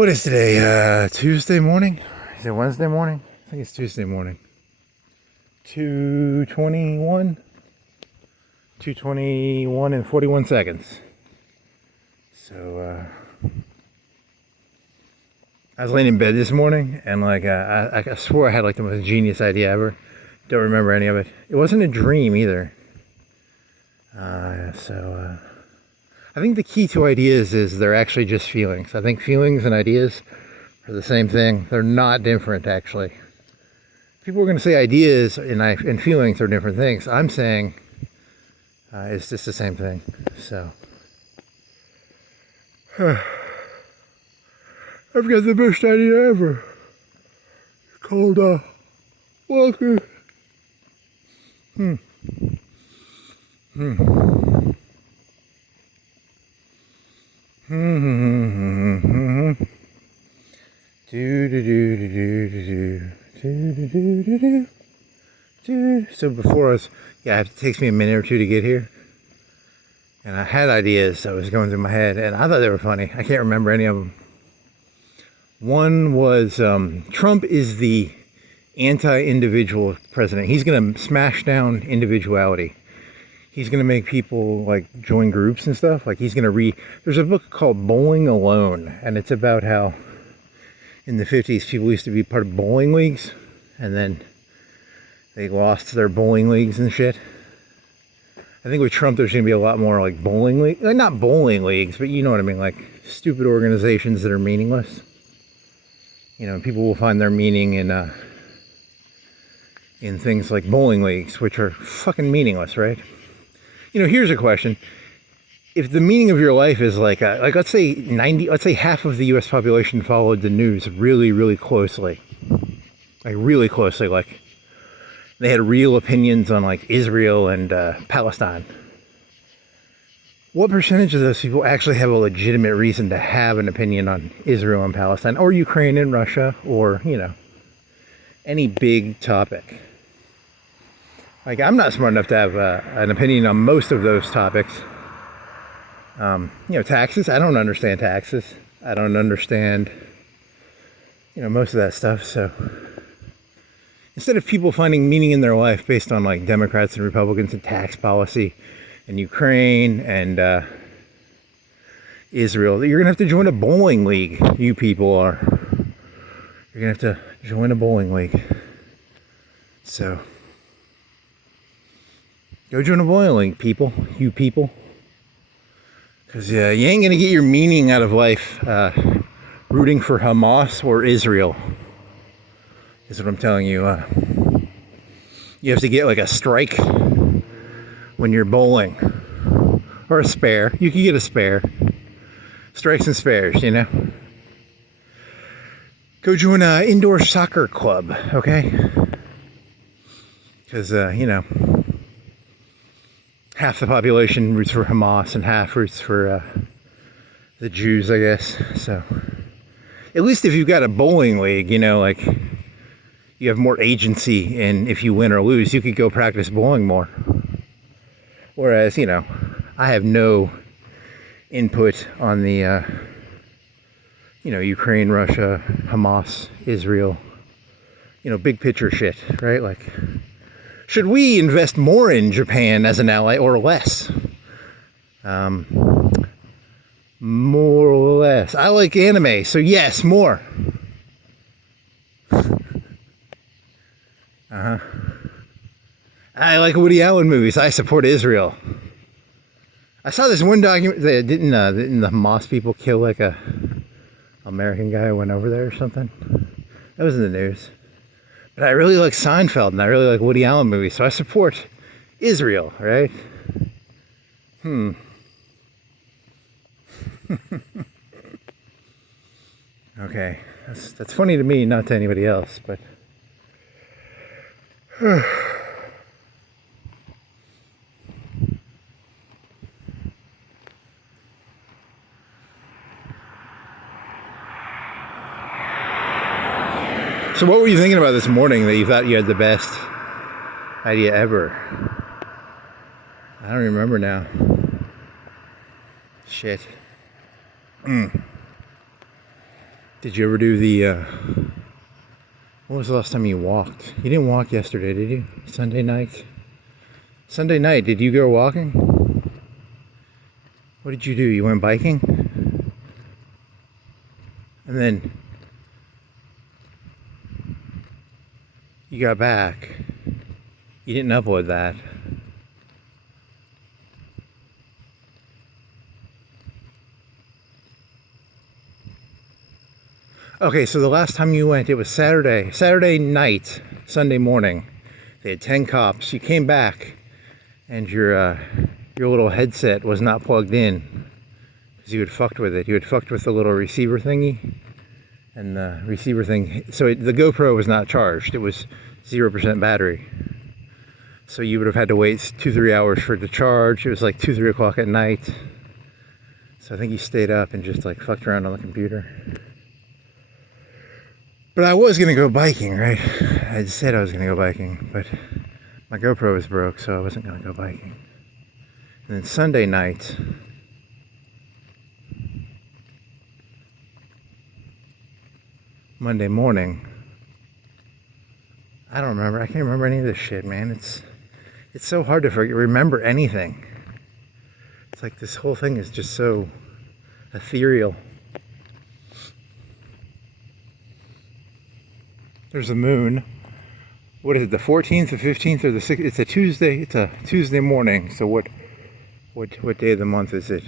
What is today? Tuesday morning? Is it Wednesday morning? I think it's Tuesday morning. 2:21 and 41 seconds. So, I was laying in bed this morning and I swore I had like the most genius idea ever. Don't remember any of it. It wasn't a dream either. I think the key to ideas is they're actually just feelings. I think feelings and ideas are the same thing. They're not different, actually. People are going to say ideas and feelings are different things. I'm saying it's just the same thing. So, I've got the best idea ever. It's called walking. So before it takes me a minute or two to get here. And I had ideas that was going through my head, and I thought they were funny. I can't remember any of them. One was Trump is the anti-individual president. He's going to smash down individuality. He's going to make people like join groups and stuff. Like he's going to there's a book called Bowling Alone, and it's about how in the 50s people used to be part of bowling leagues, and then they lost their bowling leagues and shit. I think with Trump there's going to be a lot more like bowling leagues, like not bowling leagues, but you know what I mean, like stupid organizations that are meaningless. You know, people will find their meaning in things like bowling leagues, which are fucking meaningless, right? You know, here's a question. If the meaning of your life is like let's say half of the US population followed the news really, really closely. Like they had real opinions on like Israel and Palestine. What percentage of those people actually have a legitimate reason to have an opinion on Israel and Palestine, or Ukraine and Russia, or, you know, any big topic? Like, I'm not smart enough to have an opinion on most of those topics. You know, taxes. I don't understand taxes. I don't understand, you know, most of that stuff. So instead of people finding meaning in their life based on like Democrats and Republicans and tax policy and Ukraine and Israel, you're going to have to join a bowling league. You people are. You're going to have to join a bowling league. So go join a bowling league, people. You people. Because you ain't going to get your meaning out of life rooting for Hamas or Israel. Is what I'm telling you. You have to get like a strike when you're bowling. Or a spare. You can get a spare. Strikes and spares, you know. Go join an indoor soccer club, okay? Because, you know, half the population roots for Hamas and half roots for the Jews, I guess. So, at least if you've got a bowling league, you know, like, you have more agency in if you win or lose. You could go practice bowling more. Whereas, you know, I have no input on the, you know, Ukraine, Russia, Hamas, Israel, you know, big picture shit, right? Like, should we invest more in Japan as an ally or less? More or less. I like anime, so yes, more. I like Woody Allen movies. I support Israel. I saw this one document that didn't the Hamas people kill like a American guy who went over there or something? That was in the news. But I really like Seinfeld and I really like Woody Allen movies, so I support Israel, right? Okay, that's funny to me, not to anybody else, but so what were you thinking about this morning that you thought you had the best idea ever? I don't remember now. Shit. Did you ever do the, when was the last time you walked? You didn't walk yesterday, did you? Sunday night? Sunday night, did you go walking? What did you do? You went biking? And then you got back. You didn't upload that. Okay, so the last time you went, it was Saturday night, Sunday morning. They had 10 cops. You came back, and your little headset was not plugged in because you had fucked with it. You had fucked with the little receiver thingy, and the receiver thing. So the GoPro was not charged. It was 0% battery. So you would have had to wait 2-3 hours for it to charge. It was like 2-3 o'clock at night. So I think you stayed up and just like fucked around on the computer. But I was gonna go biking, right? I said I was gonna go biking, but my GoPro was broke, so I wasn't gonna go biking. And then Sunday night, Monday morning, I don't remember. I can't remember any of this shit, man. It's so hard to remember anything. It's like this whole thing is just so ethereal. There's the moon. What is it? The 14th, the 15th, or the 16th? It's a Tuesday. It's a Tuesday morning. So what day of the month is it?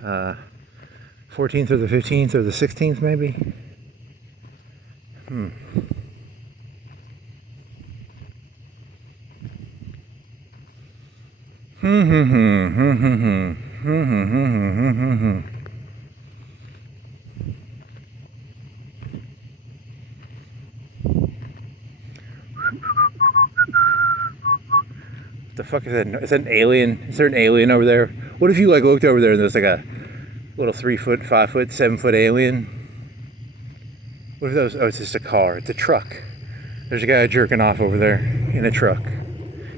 14th or the 15th or the 16th, maybe. The fuck is that? Is that an alien? Is there an alien over there? What if you like looked over there and there's like a little 3-foot, 5-foot, 7-foot alien? What if those? Oh, it's just a car. It's a truck. There's a guy jerking off over there in a truck.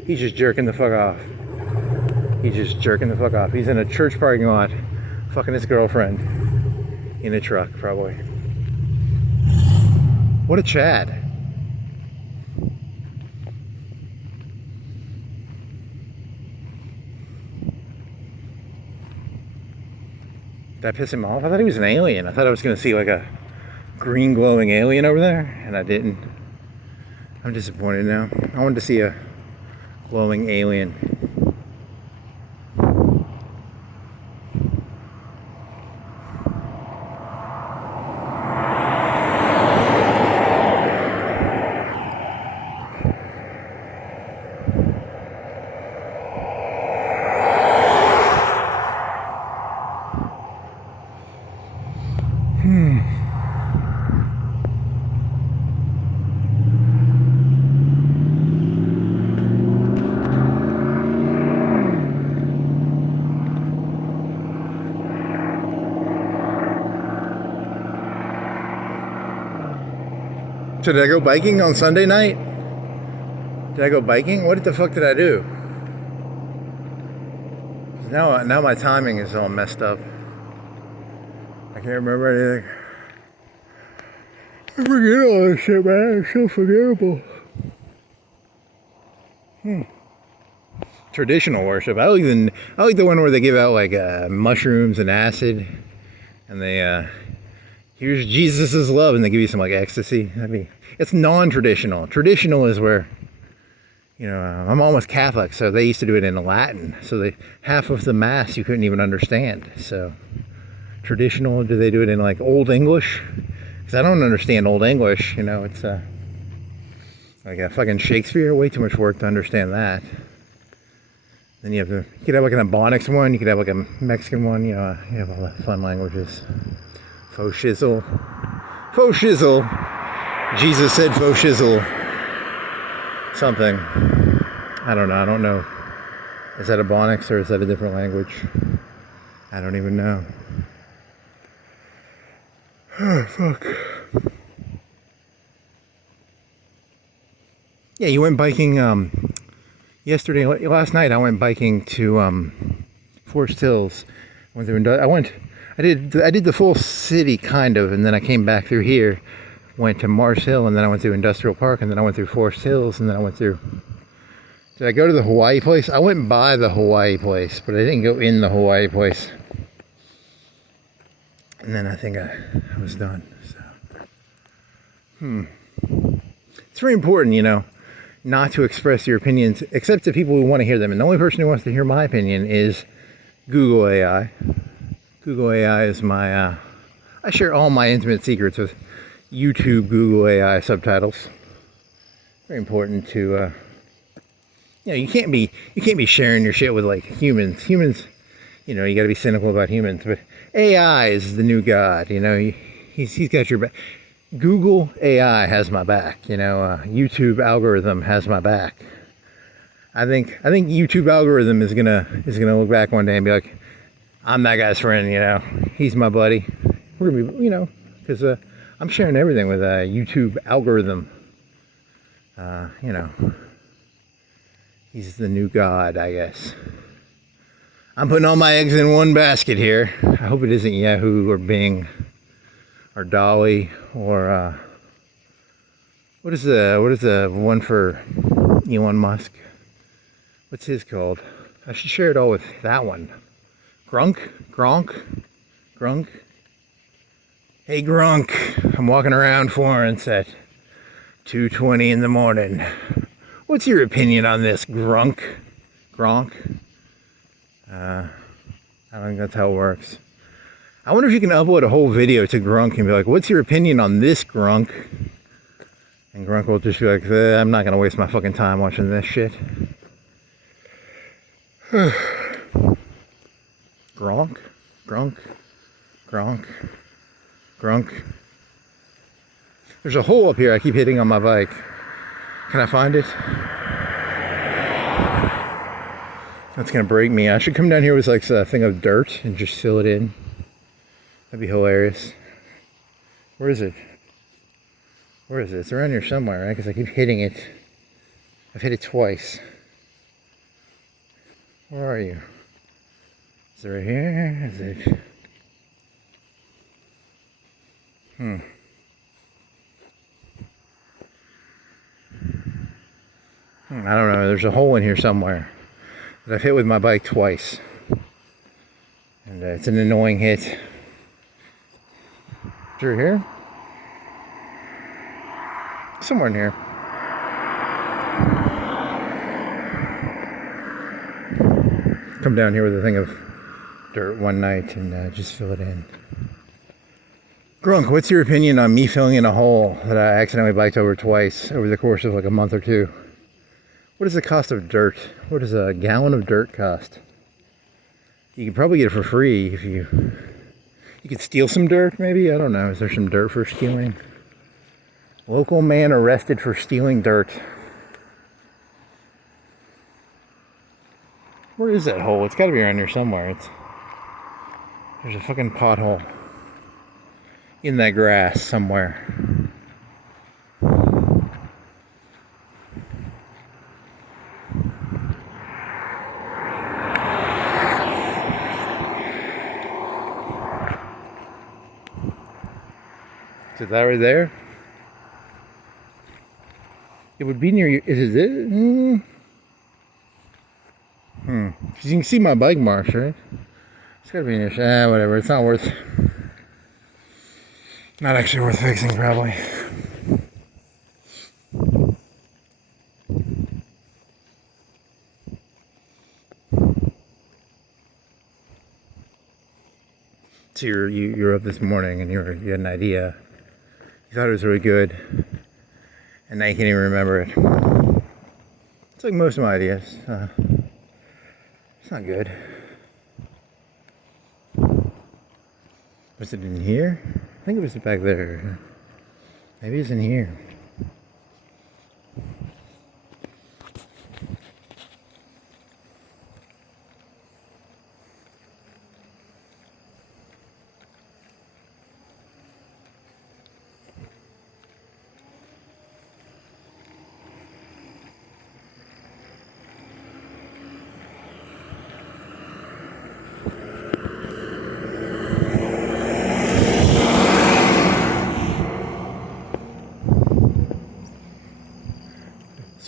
He's just jerking the fuck off. He's just jerking the fuck off. He's in a church parking lot, fucking his girlfriend in a truck, probably. What a Chad. Did I piss him off? I thought he was an alien. I thought I was going to see like a green glowing alien over there, and I didn't. I'm disappointed now. I wanted to see a glowing alien. So did I go biking on Sunday night? Did I go biking? What the fuck did I do? Now my timing is all messed up. I can't remember anything. I forget all this shit, man. It's so forgettable. Traditional worship. I like the one where they give out like mushrooms and acid, and they here's Jesus' love, and they give you some like ecstasy. It's non-traditional. Traditional is where, I'm almost Catholic, so they used to do it in Latin. So half of the mass you couldn't even understand. So traditional, do they do it in like Old English? Because I don't understand Old English. It's like a fucking Shakespeare. Way too much work to understand that. Then you could have like an Ebonics one. You could have like a Mexican one. You have all the fun languages. Faux shizzle. Faux shizzle. Jesus said faux shizzle. Something. I don't know. Is that Ebonics or is that a different language? I don't even know. Oh, fuck. Yeah, you went biking last night I went biking to Forest Hills. I I did the full city kind of, and then I came back through here, went to Mars Hill, and then I went through Industrial Park, and then I went through Forest Hills, and then I went through. Did I go to the Hawaii place? I went by the Hawaii place, but I didn't go in the Hawaii place. And then I think I was done. So, it's very important, you know, not to express your opinions, except to people who want to hear them. And the only person who wants to hear my opinion is Google AI. Google AI is my, I share all my intimate secrets with YouTube Google AI subtitles. Very important to, you know, you can't be sharing your shit with like humans. Humans, you know, you got to be cynical about humans. But AI is the new god. You know, he's got your back. Google AI has my back. You know, YouTube algorithm has my back. I think YouTube algorithm is gonna look back one day and be like, I'm that guy's friend. You know, he's my buddy. We're gonna be, you know, because I'm sharing everything with YouTube algorithm. You know. He's the new god, I guess. I'm putting all my eggs in one basket here. I hope it isn't Yahoo or Bing or Dolly or what is the one for Elon Musk? What's his called? I should share it all with that one. Gronk. Hey Gronk, I'm walking around Florence at 2:20 in the morning. What's your opinion on this, Gronk? I don't think that's how it works. I wonder if you can upload a whole video to Gronk and be like, what's your opinion on this, Gronk? And Gronk will just be like, I'm not going to waste my fucking time watching this shit. Gronk. There's a hole up here I keep hitting on my bike. Can I find it? That's gonna break me. I should come down here with like a thing of dirt and just fill it in. That'd be hilarious. Where is it? It's around here somewhere, right? Because I keep hitting it. I've hit it twice. Where are you? Is it right here? Is it? I don't know, there's a hole in here somewhere that I've hit with my bike twice. And it's an annoying hit. Through here? Somewhere in here. Come down here with a thing of dirt one night and just fill it in. Grunk, what's your opinion on me filling in a hole that I accidentally biked over twice over the course of like a month or two? What is the cost of dirt? What does a gallon of dirt cost? You could probably get it for free if you could steal some dirt, maybe? I don't know. Is there some dirt for stealing? Local man arrested for stealing dirt. Where is that hole? It's got to be around here somewhere. There's a fucking pothole in that grass somewhere. Is that right there? It would be near you. Is it? Because you can see my bike marks, right? It's gotta be near. Whatever. It's not worth. Not actually worth fixing, probably. So you're up this morning and you had an idea. You thought it was really good, and now you can't even remember it. It's like most of my ideas. It's not good. Was it in here? I think it was back there. Maybe it's in here.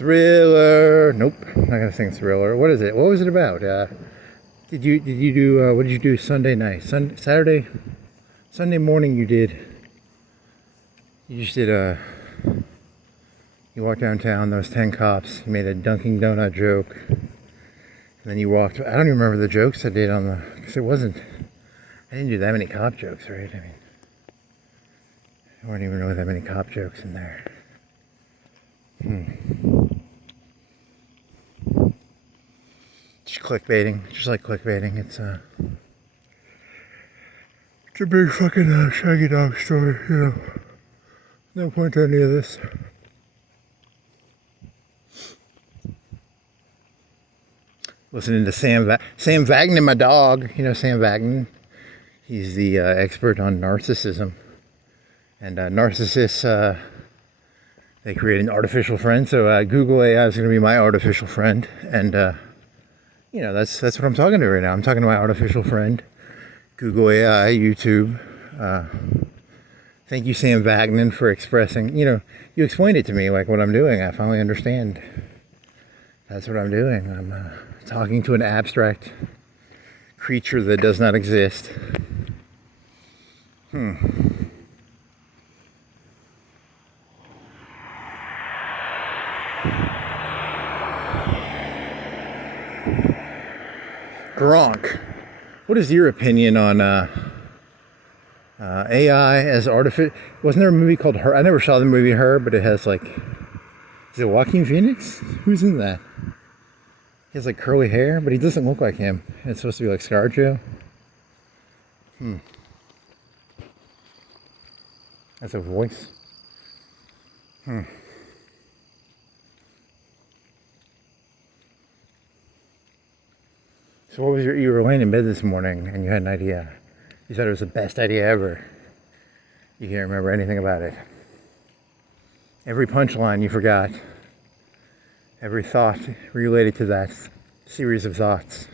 Thriller. Nope, I'm not gonna sing Thriller. What is it? What was it about? Did you do? What did you do Sunday night? Saturday, Sunday morning. You just did you walked downtown. Those 10 cops. You made a Dunkin' Donut joke, and then you walked. I don't even remember the jokes I did on the. Because it wasn't. I didn't do that many cop jokes, right? I mean, there weren't even really that many cop jokes in there. Just clickbaiting, just like clickbaiting. It's a big fucking Shaggy Dog story, you know. No point to any of this. Listening to Sam Vagnin, my dog. You know Sam Vagnin? He's the expert on narcissism. And narcissists, they create an artificial friend. So Google AI is going to be my artificial friend. And, you know, that's what I'm talking to right now. I'm talking to my artificial friend. Google AI, YouTube. Thank you, Sam Vagnin, for expressing, you know, you explained it to me, like what I'm doing. I finally understand. That's what I'm doing. I'm talking to an abstract creature that does not exist. Gronk, what is your opinion on AI as artificial? Wasn't there a movie called Her? I never saw the movie Her, but it has like, is it Joaquin Phoenix? Who's in that? He has like curly hair, but he doesn't look like him. It's supposed to be like ScarJo. That's a voice. So what was you were laying in bed this morning and you had an idea. You said it was the best idea ever. You can't remember anything about it. Every punchline you forgot. Every thought related to that series of thoughts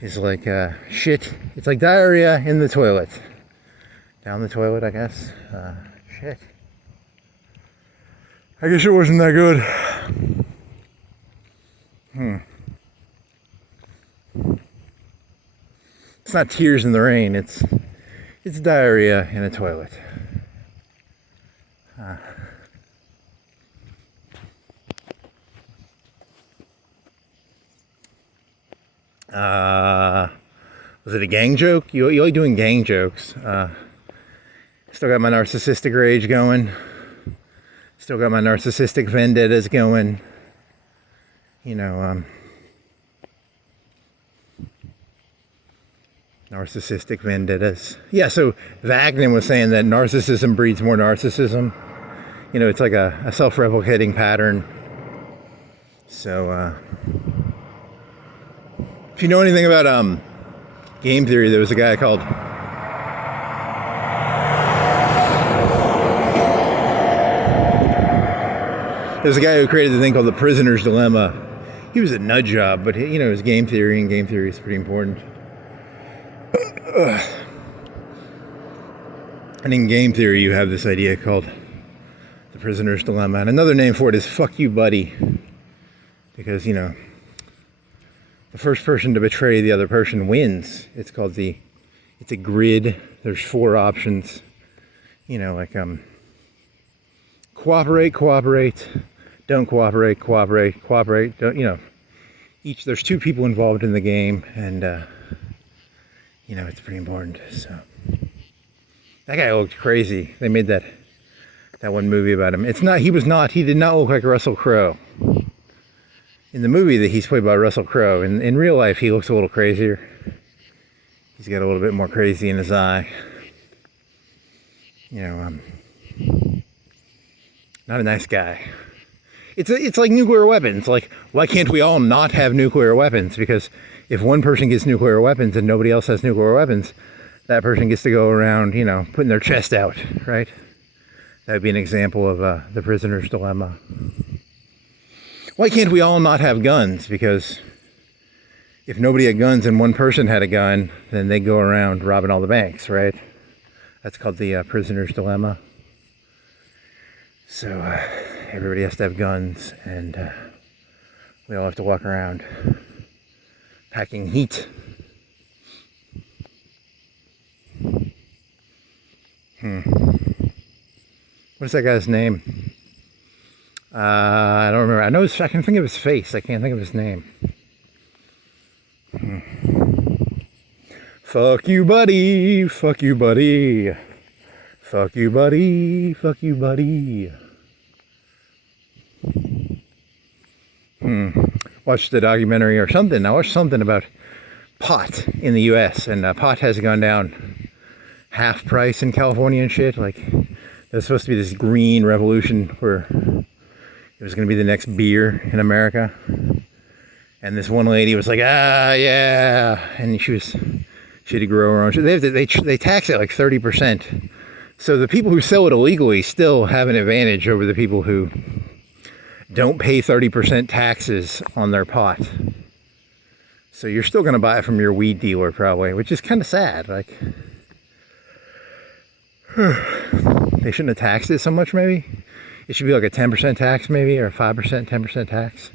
is like shit. It's like diarrhea in the toilet. Down the toilet, I guess. Shit. I guess it wasn't that good. It's not tears in the rain. It's diarrhea in a toilet. Was it a gang joke? You like doing gang jokes. Still got my narcissistic rage going. Still got my narcissistic vendettas going. You know, narcissistic vendettas. Yeah, so Wagner was saying that narcissism breeds more narcissism. You know, it's like a self-replicating pattern. So, if you know anything about game theory, there was a guy called there's a guy who created the thing called the prisoner's dilemma. He was a nut job, but you know, it was game theory, and game theory is pretty important. And in game theory, you have this idea called the prisoner's dilemma, and another name for it is "fuck you, buddy," because you know, the first person to betray the other person wins. It's called it's a grid. There's 4 options. You know, like cooperate, don't cooperate, don't, you know, there's 2 people involved in the game, and you know, it's pretty important. So that guy looked crazy. They made that one movie about him. He did not look like Russell Crowe. In the movie that he's played by Russell Crowe. In real life, he looks a little crazier. He's got a little bit more crazy in his eye. You know, not a nice guy. It's like nuclear weapons. Like, why can't we all not have nuclear weapons? Because if one person gets nuclear weapons and nobody else has nuclear weapons, that person gets to go around, you know, putting their chest out, right? That would be an example of the prisoner's dilemma. Why can't we all not have guns? Because if nobody had guns and one person had a gun, then they'd go around robbing all the banks, right? That's called the prisoner's dilemma. So, everybody has to have guns, and we all have to walk around packing heat. What's that guy's name? I don't remember. I can think of his face. I can't think of his name. Fuck you, buddy. Fuck you, buddy. Fuck you, buddy. Fuck you, buddy. Watched the documentary or something. I watched something about pot in the U.S. and pot has gone down half price in California and shit. Like, there's supposed to be this green revolution where it was going to be the next beer in America. And this one lady was like, yeah. And she had to grow her own shit. They tax it like 30%. So the people who sell it illegally still have an advantage over the people who don't pay 30% taxes on their pot. So you're still going to buy it from your weed dealer probably, which is kind of sad. Like, they shouldn't have taxed it so much maybe. It should be like a 10% tax maybe, or a 5%, 10% tax.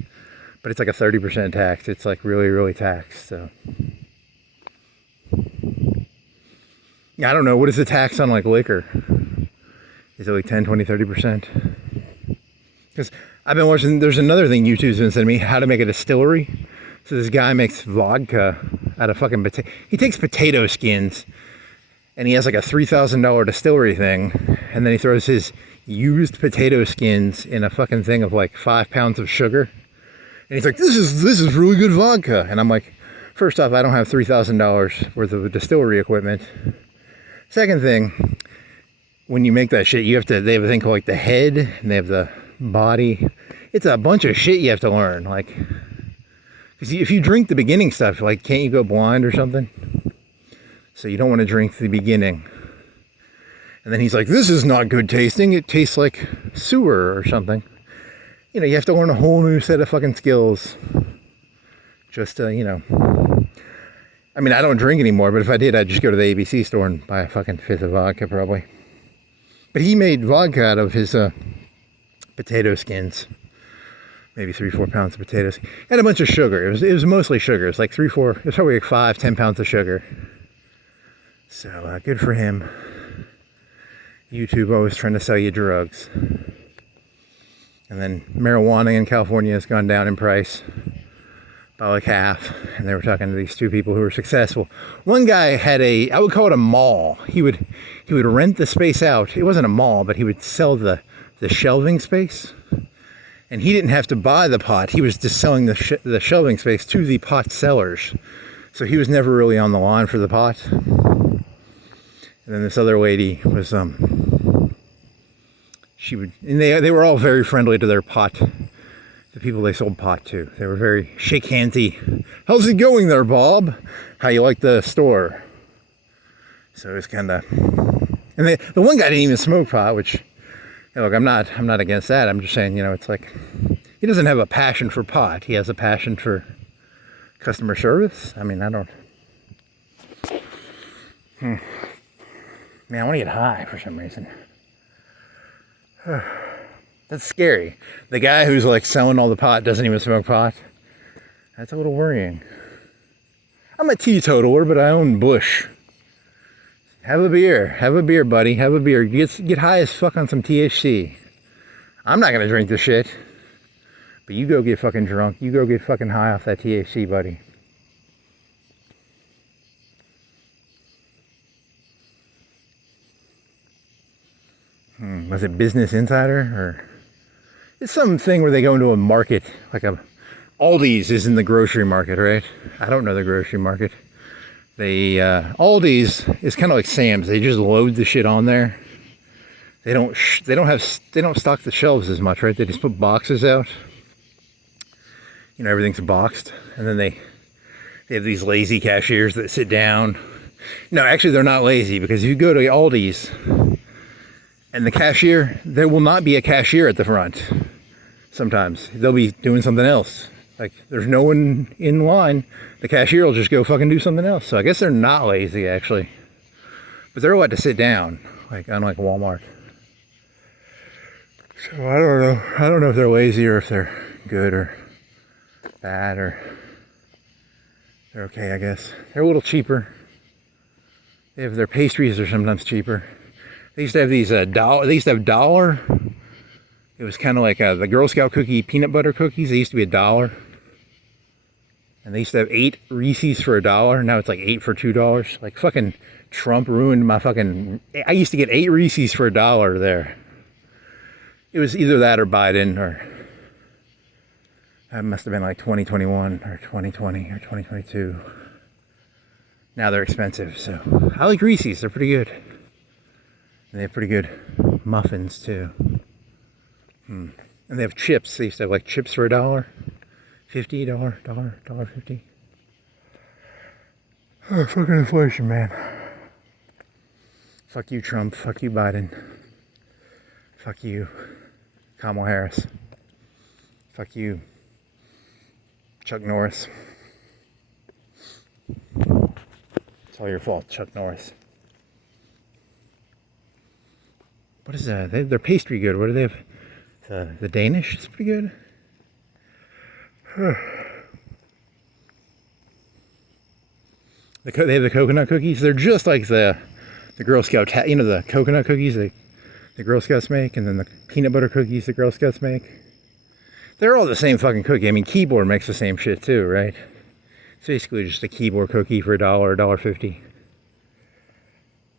But it's like a 30% tax. It's like really, really taxed. So I don't know. What is the tax on like liquor? Is it like 10, 20, 30%? Because I've been watching, there's another thing YouTube's been sending me, how to make a distillery. So this guy makes vodka out of fucking potato. He takes potato skins and he has like a $3,000 distillery thing. And then he throws his used potato skins in a fucking thing of like 5 pounds of sugar. And he's like, this is really good vodka. And I'm like, first off, I don't have $3,000 worth of distillery equipment. Second thing, when you make that shit, they have a thing called like the head, and they have the body. It's a bunch of shit you have to learn. Like, because if you drink the beginning stuff, like, can't you go blind or something? So you don't want to drink the beginning. And then he's like, this is not good tasting. It tastes like sewer or something. You know, you have to learn a whole new set of fucking skills. Just to, you know. I mean, I don't drink anymore, but if I did, I'd just go to the ABC store and buy a fucking fifth of vodka, probably. But he made vodka out of his potato skins. Maybe 3-4 pounds of potatoes. And a bunch of sugar. It was mostly sugar. It was like 3-4, it was probably like 5-10 pounds of sugar. So, good for him. YouTube always trying to sell you drugs. And then marijuana in California has gone down in price by like half. And they were talking to these two people who were successful. One guy had I would call it a mall. He would rent the space out. It wasn't a mall, but he would sell the shelving space. And he didn't have to buy the pot. He was just selling the shelving space to the pot sellers. So he was never really on the line for the pot. And then this other lady was, and they were all very friendly to their pot, the people they sold pot to. They were very shake handsy. How's it going there, Bob? How you like the store? So it was kind of, and the one guy didn't even smoke pot, which, hey, look, I'm not against that. I'm just saying, you know, it's like, he doesn't have a passion for pot. He has a passion for customer service. I mean, I don't. Man, I want to get high for some reason. That's scary. The guy who's like selling all the pot doesn't even smoke pot. That's a little worrying. I'm a teetotaler, but I own Bush. Have a beer, buddy. Have a beer. Get high as fuck on some THC. I'm not gonna drink this shit. But you go get fucking drunk. You go get fucking high off that THC, buddy. Was it Business Insider? Or it's something where they go into a market, like Aldi's is in the grocery market, right? I don't know the grocery market. Aldi's is kind of like Sam's. They just load the shit on there. They don't stock the shelves as much, right? They just put boxes out. You know, everything's boxed, and then they have these lazy cashiers that sit down. No, actually, they're not lazy, because if you go to Aldi's and the cashier, there will not be a cashier at the front. Sometimes they'll be doing something else. Like, there's no one in line. The cashier will just go fucking do something else. So I guess they're not lazy, actually. But they're allowed to sit down, like unlike Walmart. So I don't know. I don't know if they're lazy or if they're good or bad or they're okay, I guess. They're a little cheaper. Their pastries are sometimes cheaper. They used to have these They used to have $1. It was kind of like the Girl Scout cookie peanut butter cookies. They used to be $1. And they used to have 8 Reese's for $1. Now it's like 8 for $2. Like fucking Trump ruined my fucking... I used to get 8 Reese's for $1 there. It was either that or Biden, or that must have been like 2021 or 2020 or 2022. Now they're expensive, so I like Reese's. They're pretty good. And they have pretty good muffins too. And they have chips. They used to have like chips for $1, $50. Oh, fucking inflation, man. Fuck you, Trump. Fuck you, Biden. Fuck you, Kamala Harris. Fuck you, Chuck Norris. It's all your fault, Chuck Norris. What is that? They're pastry good. What do they have? The Danish? It's pretty good. They have the coconut cookies. They're just like the Girl Scout, the coconut cookies the Girl Scouts make, and then the peanut butter cookies the Girl Scouts make. They're all the same fucking cookie. I mean, Keyboard makes the same shit too, right? It's basically just a Keyboard cookie for $1, $1.50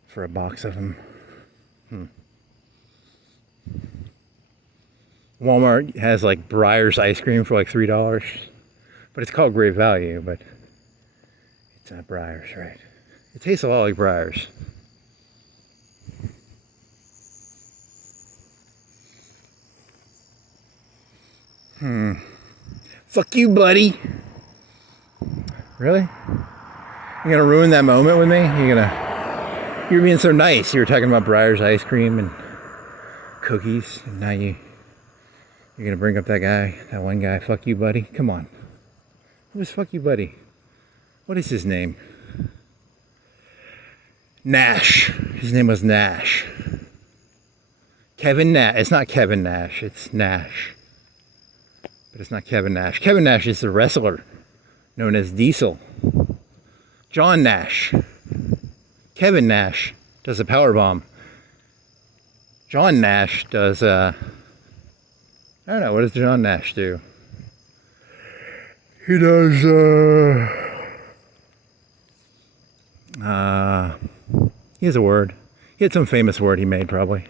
for a box of them. Walmart has like Breyer's ice cream for like $3, but it's called Great Value, but it's Breyer's, right? It tastes a lot like Breyer's. Fuck you, buddy. Really? You're gonna ruin that moment with me? You're being so nice. You were talking about Breyer's ice cream and cookies, and now you're gonna bring up that one guy. Fuck you, buddy. Come on. Who is fuck you, buddy? What is his name? Nash. His name was Nash. Kevin Nash. It's not Kevin Nash. It's Nash. But it's not Kevin Nash. Kevin Nash is the wrestler known as Diesel. John Nash. Kevin Nash does a powerbomb. John Nash does I don't know, what does John Nash do? He does he has a word. He had some famous word he made probably.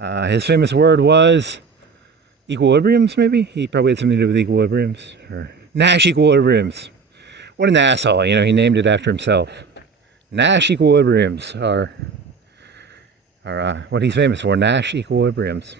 His famous word was equilibriums, maybe? He probably had something to do with equilibriums. Or Nash equilibriums. What an asshole, he named it after himself. Nash equilibriums are what he's famous for, Nash equilibriums.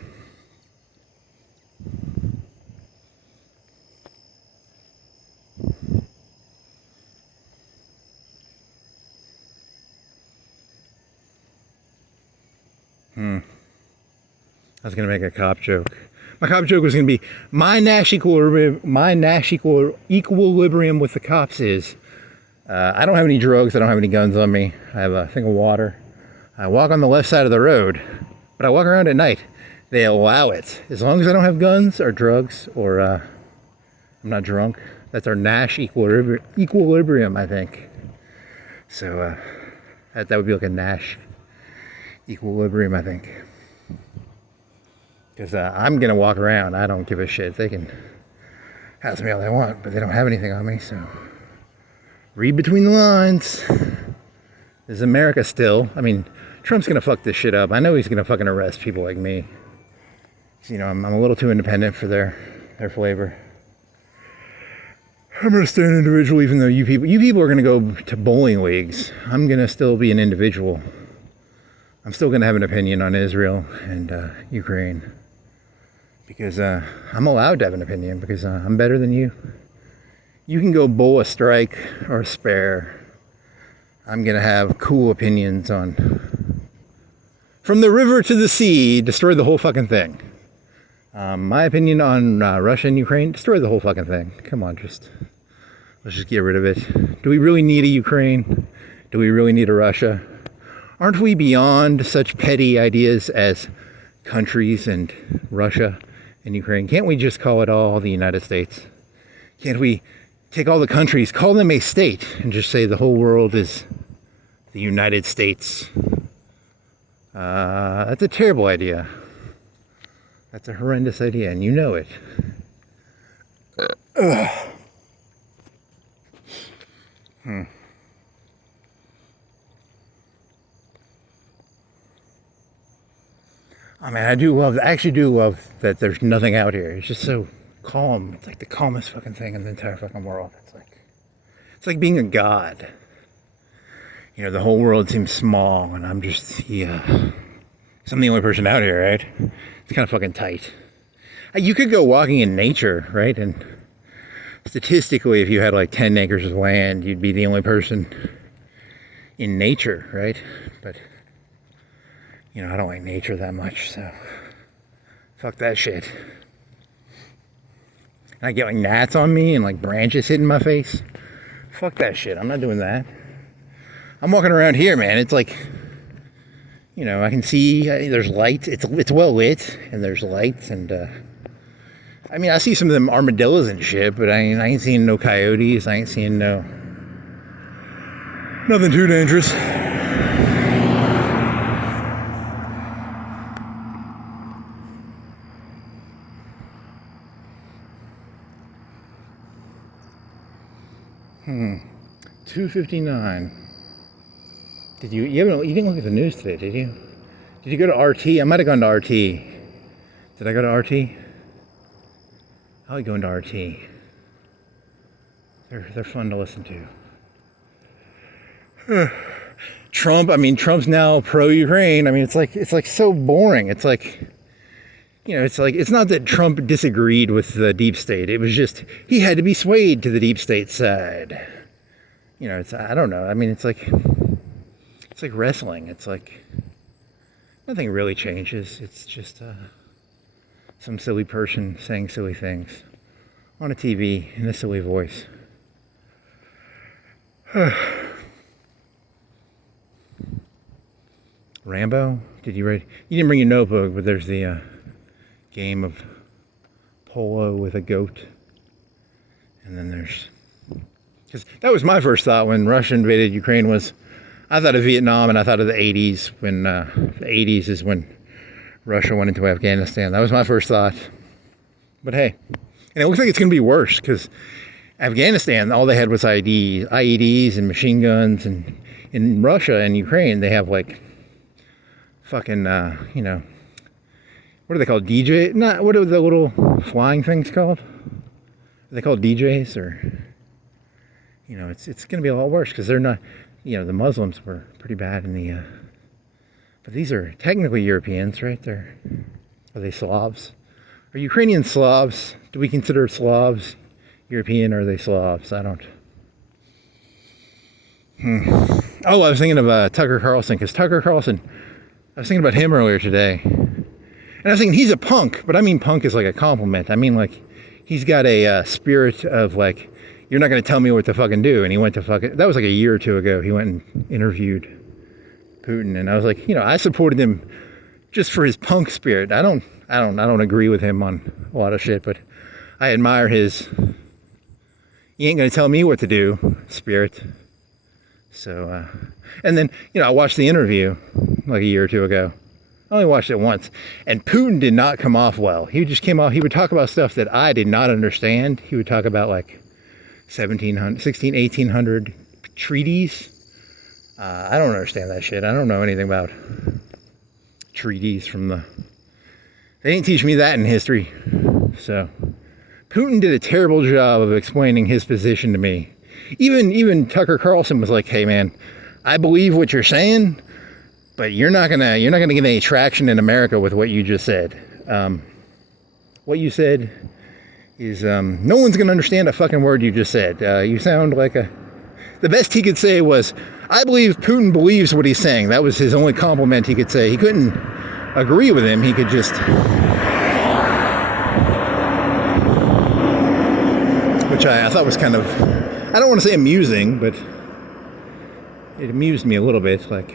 I was going to make a cop joke. My cop joke was going to be, my Nash equilibrium with the cops is, I don't have any drugs, I don't have any guns on me, I have a thing of water. I walk on the left side of the road, but I walk around at night. They allow it. As long as I don't have guns or drugs or I'm not drunk. That's our Nash equilibrium, I think. So that would be like a Nash equilibrium, I think. Because I'm going to walk around. I don't give a shit. They can house me all they want, but they don't have anything on me, so read between the lines. This is America still. I mean, Trump's going to fuck this shit up. I know he's going to fucking arrest people like me. I'm a little too independent for their flavor. I'm going to stay an individual even though you people are going to go to bowling leagues. I'm going to still be an individual. I'm still going to have an opinion on Israel and Ukraine. Because I'm allowed to have an opinion because I'm better than you. You can go bowl a strike or a spare. I'm going to have cool opinions on from the river to the sea, destroy the whole fucking thing. My opinion on Russia and Ukraine, destroy the whole fucking thing. Come on, let's just get rid of it. Do we really need a Ukraine? Do we really need a Russia? Aren't we beyond such petty ideas as countries and Russia and Ukraine? Can't we just call it all the United States? Can't we take all the countries, call them a state, and just say the whole world is the United States? That's a terrible idea. That's a horrendous idea, and you know it. I mean, I actually do love that there's nothing out here. It's just so calm. It's like the calmest fucking thing in the entire fucking world. It's like being a god. You know, the whole world seems small, and I'm just I'm the only person out here, right? It's kind of fucking tight. You could go walking in nature, right? And statistically, if you had like 10 acres of land, you'd be the only person in nature, right? But, you know, I don't like nature that much, so fuck that shit. And I get like gnats on me and like branches hitting my face. Fuck that shit. I'm not doing that. I'm walking around here, man. It's like, you know, I can see there's lights. It's well lit, and there's lights, and I mean, I see some of them armadillos and shit, but I ain't seeing no coyotes. I ain't seeing nothing too dangerous. $2.59. You didn't look at the news today, did you? Did you go to RT? I might have gone to RT. Did I go to RT? I like going to RT. They're fun to listen to. Trump's now pro-Ukraine. I mean, it's like so boring. It's like, you know, it's not that Trump disagreed with the deep state. It was just he had to be swayed to the deep state side. You know, I don't know. I mean, it's like wrestling. It's like nothing really changes. It's just some silly person saying silly things on a TV in a silly voice. Rambo? Did you read? You didn't bring your notebook, but there's the game of polo with a goat. And then there's... Because that was my first thought when Russia invaded Ukraine was... I thought of Vietnam, and I thought of the 80s, when the 80s is when Russia went into Afghanistan. That was my first thought. But hey, and it looks like it's going to be worse, because Afghanistan, all they had was IEDs and machine guns, and in Russia and Ukraine, they have like fucking, you know, what are they called? What are the little flying things called? Are they called DJs? Or, you know, it's going to be a lot worse, because they're not... You know, the Muslims were pretty bad in the, but these are technically Europeans, right? Are they Slavs? Are Ukrainian Slavs? Do we consider Slavs European, or are they Slavs? I don't. Oh, I was thinking of Tucker Carlson, because Tucker Carlson, I was thinking about him earlier today. And I was thinking he's a punk, but I mean punk is like a compliment. I mean, like, he's got a spirit of like, you're not going to tell me what to fucking do. And he went to fucking, that was like a year or two ago. He went and interviewed Putin. And I was like, you know, I supported him just for his punk spirit. I don't agree with him on a lot of shit, but I admire his, you ain't going to tell me what to do spirit. So, and then, you know, I watched the interview like a year or two ago. I only watched it once. And Putin did not come off well. He just came off, he would talk about stuff that I did not understand. He would talk about like 1800 treaties. I don't understand that shit. I don't know anything about treaties from the... They didn't teach me that in history. So, Putin did a terrible job of explaining his position to me. Even Tucker Carlson was like, hey man, I believe what you're saying, but you're not gonna get any traction in America with what you just said. What you said is no one's gonna understand a fucking word you just said. You sound like the best he could say was, I believe Putin believes what he's saying. That was his only compliment he could say. He couldn't agree with him. He could just, which I thought was kind of, I don't want to say amusing, but it amused me a little bit. Like,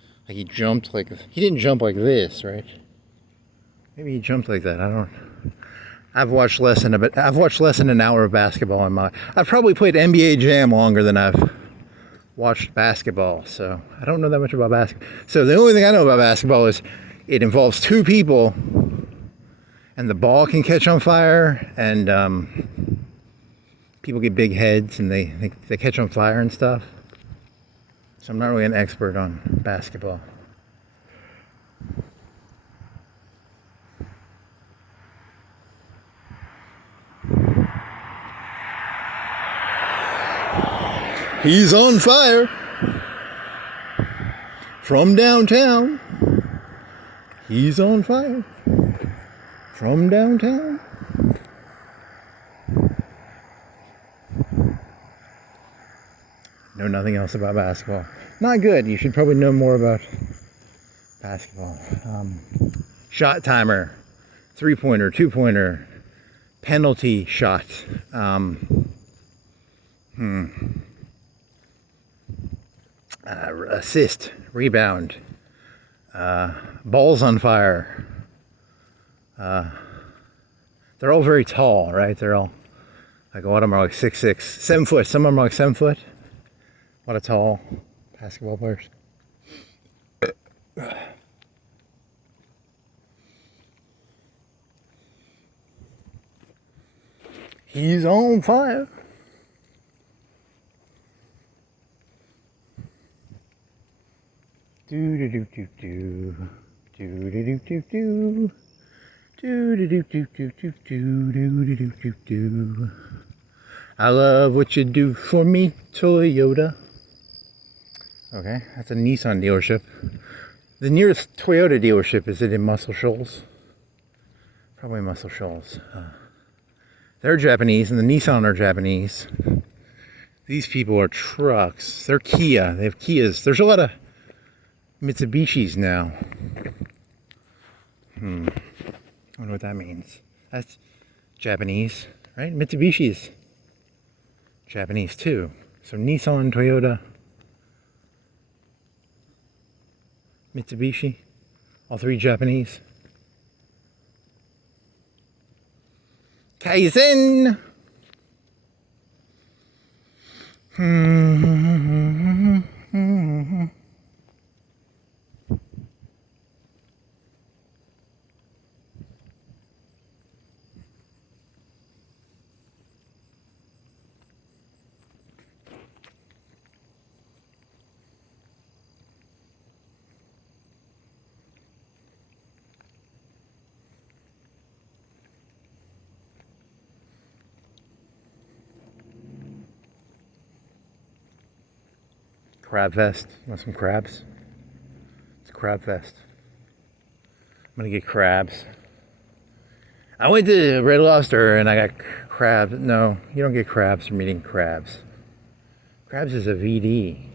Like he jumped like, he didn't jump like this, right? Maybe he jumped like that. I don't. I've watched less than an hour of basketball in my. I've probably played NBA Jam longer than I've watched basketball, so I don't know that much about basketball. So the only thing I know about basketball is it involves two people, and the ball can catch on fire, and people get big heads, and they catch on fire and stuff. So I'm not really an expert on basketball. He's on fire from downtown. He's on fire from downtown. Know nothing else about basketball. Not good. You should probably know more about basketball. Shot timer, 3-pointer, 2-pointer, penalty shot. Assist, rebound, balls on fire. They're all very tall, right? They're all, like, a lot of them are like 6'6", 7 foot. Some of them are like 7 foot. A lot of tall basketball players. He's on fire. Do do do do do do do do do do do do do do do do do do do. I love what you do for me, Toyota. Okay, that's a Nissan dealership. The nearest Toyota dealership is it in Muscle Shoals? Probably Muscle Shoals. They're Japanese, and the Nissan are Japanese. These people are trucks. They're Kia. They have Kias. There's a lot of Mitsubishis now. I wonder what that means. That's Japanese, right? Mitsubishi's Japanese too. So Nissan, Toyota, Mitsubishi, all three Japanese. Kaizen! Crab Fest. You want some crabs? It's a Crab Fest. I'm gonna get crabs. I went to Red Lobster and I got crabs. No, you don't get crabs from eating crabs. Crabs is a VD.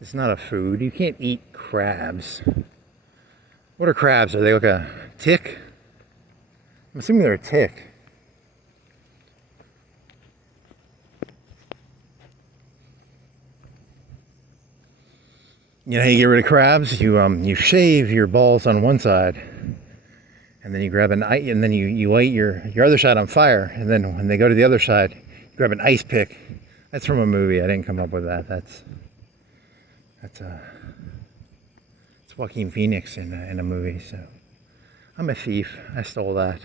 It's not a food. You can't eat crabs. What are crabs? Are they like a tick? I'm assuming they're a tick. You know how you get rid of crabs? You shave your balls on one side, and then you grab an ice, and then you light your other side on fire, and then when they go to the other side, you grab an ice pick. That's from a movie. I didn't come up with that. That's it's Joaquin Phoenix in a movie. So I'm a thief. I stole that.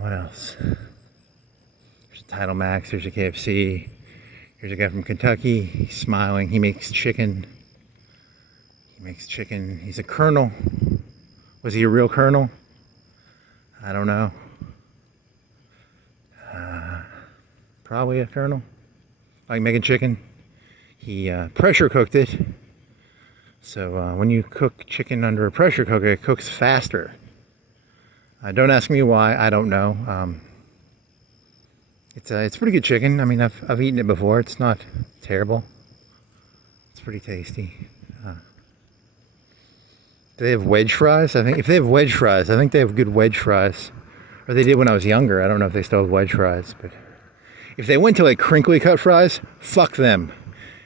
What else? There's a Title Max. There's a KFC. Here's a guy from Kentucky. He's smiling. He makes chicken. He's a colonel. Was he a real colonel? I don't know. Probably a colonel. Like making chicken. He pressure cooked it. So when you cook chicken under a pressure cooker, it cooks faster. Don't ask me why. I don't know. It's pretty good chicken. I mean, I've eaten it before. It's not terrible. It's pretty tasty. Do they have wedge fries? I think if they have wedge fries, I think they have good wedge fries. Or they did when I was younger. I don't know if they still have wedge fries, but if they went to like crinkly cut fries, fuck them.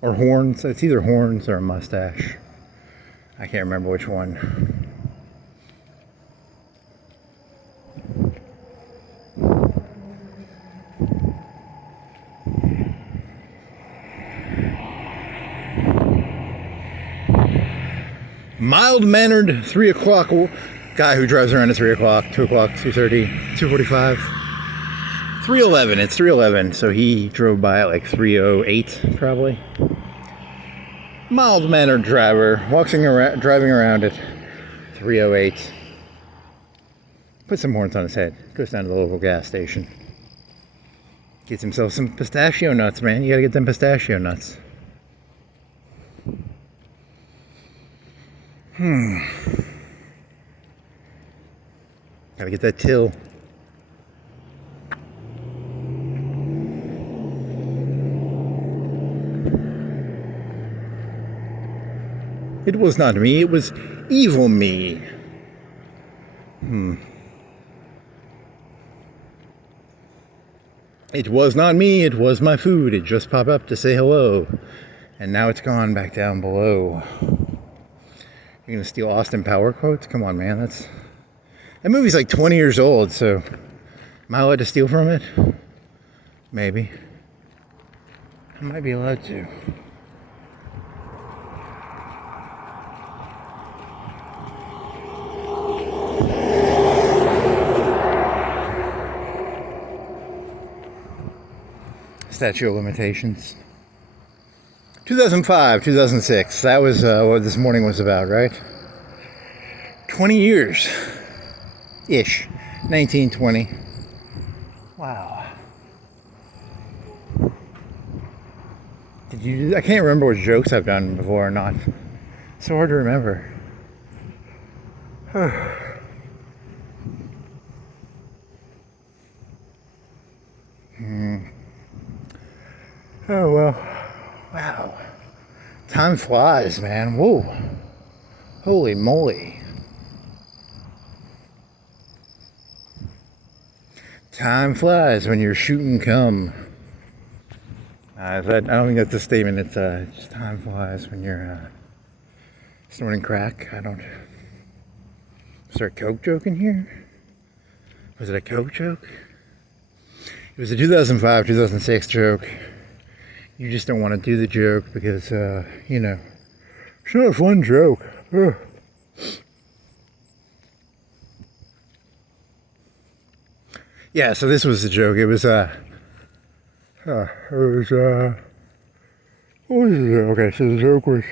Or horns. It's either horns or a mustache. I can't remember which one. Mild-mannered 3 o'clock guy who drives around at 3 o'clock, 2 o'clock, 2:30, 2:45. 3:11. It's 3:11, so he drove by at like 3:08 probably. Mild-mannered driver, driving around at 3:08. Put some horns on his head. Goes down to the local gas station. Gets himself some pistachio nuts, man. You gotta get them pistachio nuts. Gotta get that till. It was not me, it was evil me. It was not me, it was my food. It just popped up to say hello. And now it's gone back down below. You're gonna steal Austin Power quotes? Come on, man. That movie's like 20 years old, so am I allowed to steal from it? Maybe. I might be allowed to. Statute of limitations. 2005, 2006. That was what this morning was about, right? 20 years. Ish. 1920. Wow. I can't remember what jokes I've done before or not. It's so hard to remember. Oh, well. Wow. Time flies, man. Whoa. Holy moly. Time flies when you're shooting cum. I don't think that's a statement. It's just time flies when you're snorting crack. I don't... Was there a coke joke in here? Was it a coke joke? It was a 2005, 2006 joke. You just don't want to do the joke because, you know, it's not a fun joke. Ugh. Yeah, so this was the joke. It was, what was the joke? Okay, so the joke was,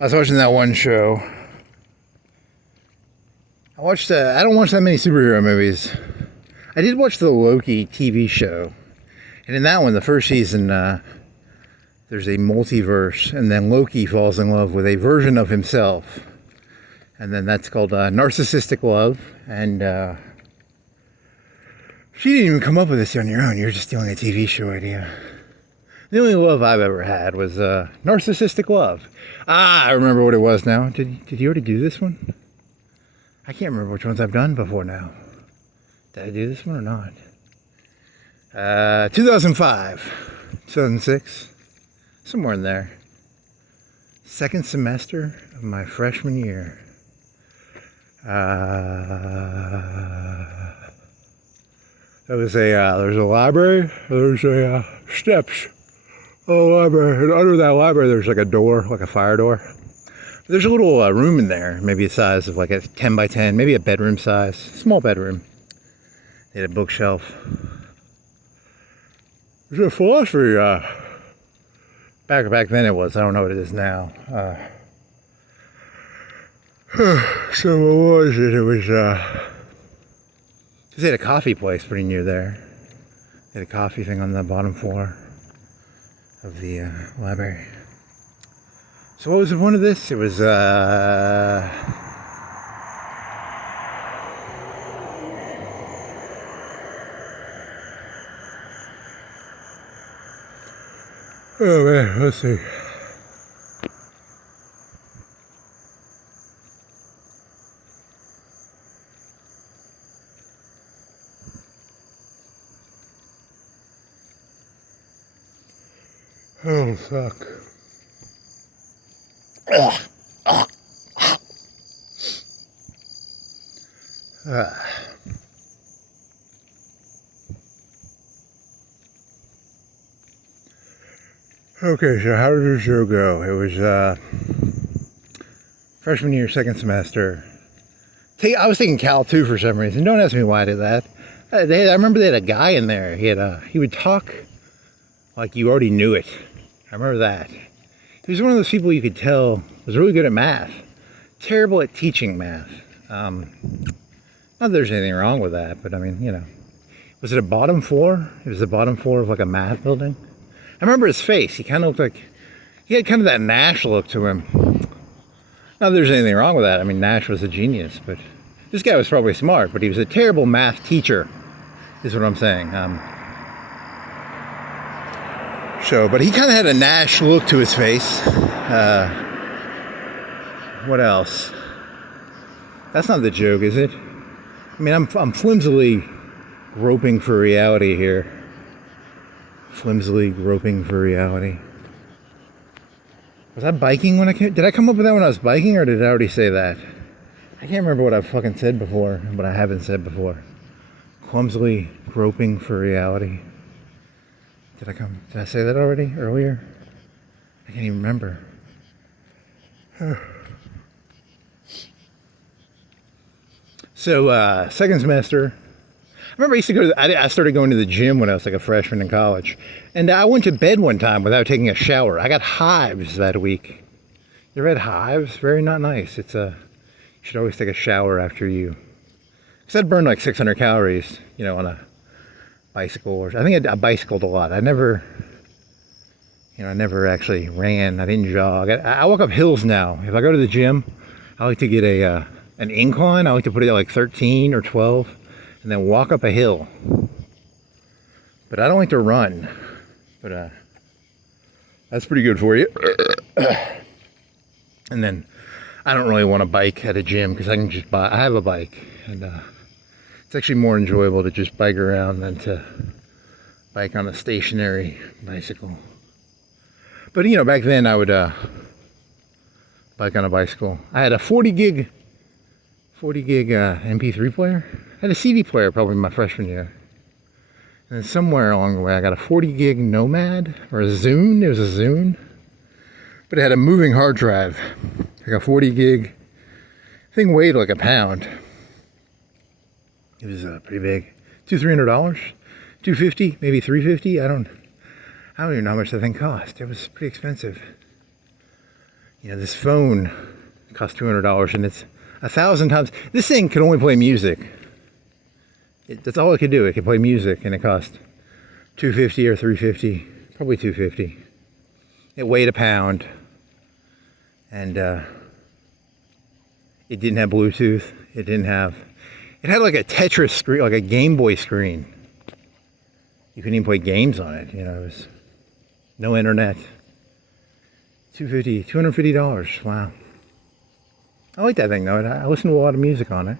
I was watching that one show. I don't watch that many superhero movies. I did watch the Loki TV show. And in that one, the first season, there's a multiverse, and then Loki falls in love with a version of himself. And then that's called Narcissistic Love. And she didn't even come up with this on your own. You're just stealing a TV show idea. The only love I've ever had was Narcissistic Love. I remember what it was now. Did you already do this one? I can't remember which ones I've done before now. Did I do this one or not? 2005, 2006, somewhere in there. Second semester of my freshman year. There's a library, there's a steps of the library, and under that library there's like a door, like a fire door. There's a little room in there, maybe the size of like a 10 by 10, maybe a bedroom size, small bedroom. They had a bookshelf. There's a philosophy, back then it was, I don't know what it is now. So what was it? It was, they had a coffee place pretty near there. They had a coffee thing on the bottom floor of the library. So what was the point of this? It was, oh man, let's see. fuck. Okay, so how did the show go? It was freshman year, second semester. I was thinking Cal 2 for some reason. Don't ask me why I did that. I remember they had a guy in there. He would talk like you already knew it. I remember that. He was one of those people you could tell was really good at math. Terrible at teaching math. Not that there's anything wrong with that, but I mean, you know. Was it a bottom floor? It was the bottom floor of like a math building. I remember his face. He kind of looked like, he had kind of that Nash look to him. Not that there's anything wrong with that. I mean, Nash was a genius, but this guy was probably smart, but he was a terrible math teacher, is what I'm saying. But he kind of had a Nash look to his face. What else? That's not the joke, is it? I mean, I'm flimsily groping for reality here. Flimsily groping for reality. Was I biking when I came? Did I come up with that when I was biking, or did I already say that? I can't remember what I've fucking said before, but I haven't said before. Clumsily groping for reality. Did I say that already? Earlier? I can't even remember. So, second semester. I remember I used to go I started going to the gym when I was like a freshman in college. And I went to bed one time without taking a shower. I got hives that week. You ever had hives? Very not nice. You should always take a shower after you. Because I'd burn like 600 calories, you know, on a bicycle. I think I bicycled a lot. I never actually ran. I didn't jog. I walk up hills now. If I go to the gym, I like to get an incline. I like to put it at like 13 or 12 and then walk up a hill. But I don't like to run. But that's pretty good for you. And then I don't really want to bike at a gym because I have a bike, and it's actually more enjoyable to just bike around than to bike on a stationary bicycle. But you know, back then I would bike on a bicycle. I had a 40 gig MP3 player. I had a CD player probably my freshman year. And then somewhere along the way I got a 40 gig Nomad, or a Zune. It was a Zune. But it had a moving hard drive. Like a 40 gig. Thing weighed like a pound. It was pretty big. $200-$300? $250? Maybe $350? I don't even know how much that thing cost. It was pretty expensive. You know, this phone cost $200 and it's 1,000 times. This thing could only play music. That's all it could do. It could play music, and it cost $250 or $350. Probably $250. It weighed a pound, and it didn't have Bluetooth. It had like a Tetris screen, like a Game Boy screen. You couldn't even play games on it. You know, it was no internet. $250. Wow. I like that thing though. I listen to a lot of music on it.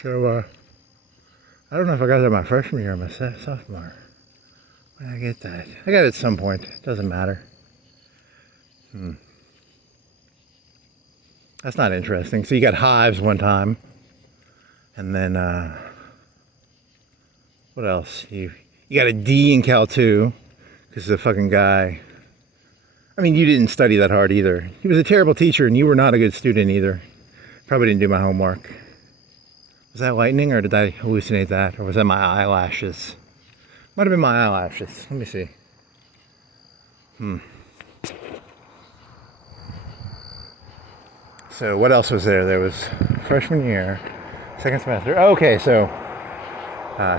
So, I don't know if I got that my freshman year or my sophomore. When did I get that? I got it at some point. It doesn't matter. That's not interesting. So you got hives one time. And then, what else? You got a D in Cal 2. Because the fucking guy... I mean, you didn't study that hard either. He was a terrible teacher, and you were not a good student either. Probably didn't do my homework. Was that lightning, or did I hallucinate that? Or was that my eyelashes? Might have been my eyelashes. Let me see. So what else was there? There was freshman year, second semester. Okay, so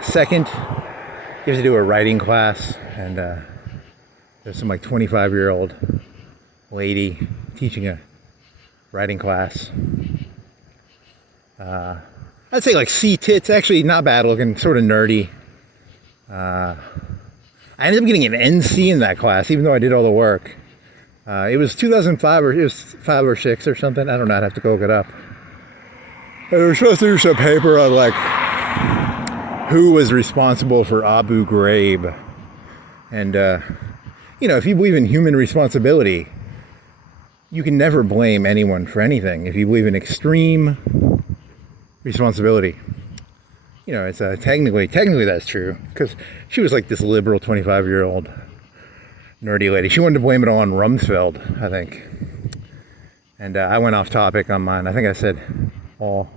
second, you have to do a writing class, and there's some like 25-year-old lady teaching a writing class. I'd say like C-tits, actually not bad looking, sort of nerdy. I ended up getting an NC in that class, even though I did all the work. It was 2005 or it was 5 or 6 or something. I don't know. I'd have to go look it up. And we were supposed to do some paper on like who was responsible for Abu Ghraib. And, if you believe in human responsibility, you can never blame anyone for anything. If you believe in extreme responsibility, it's technically that's true, because she was like this liberal 25-year-old nerdy lady. She wanted to blame it all on Rumsfeld, I think. And I went off topic on mine. I think I said all.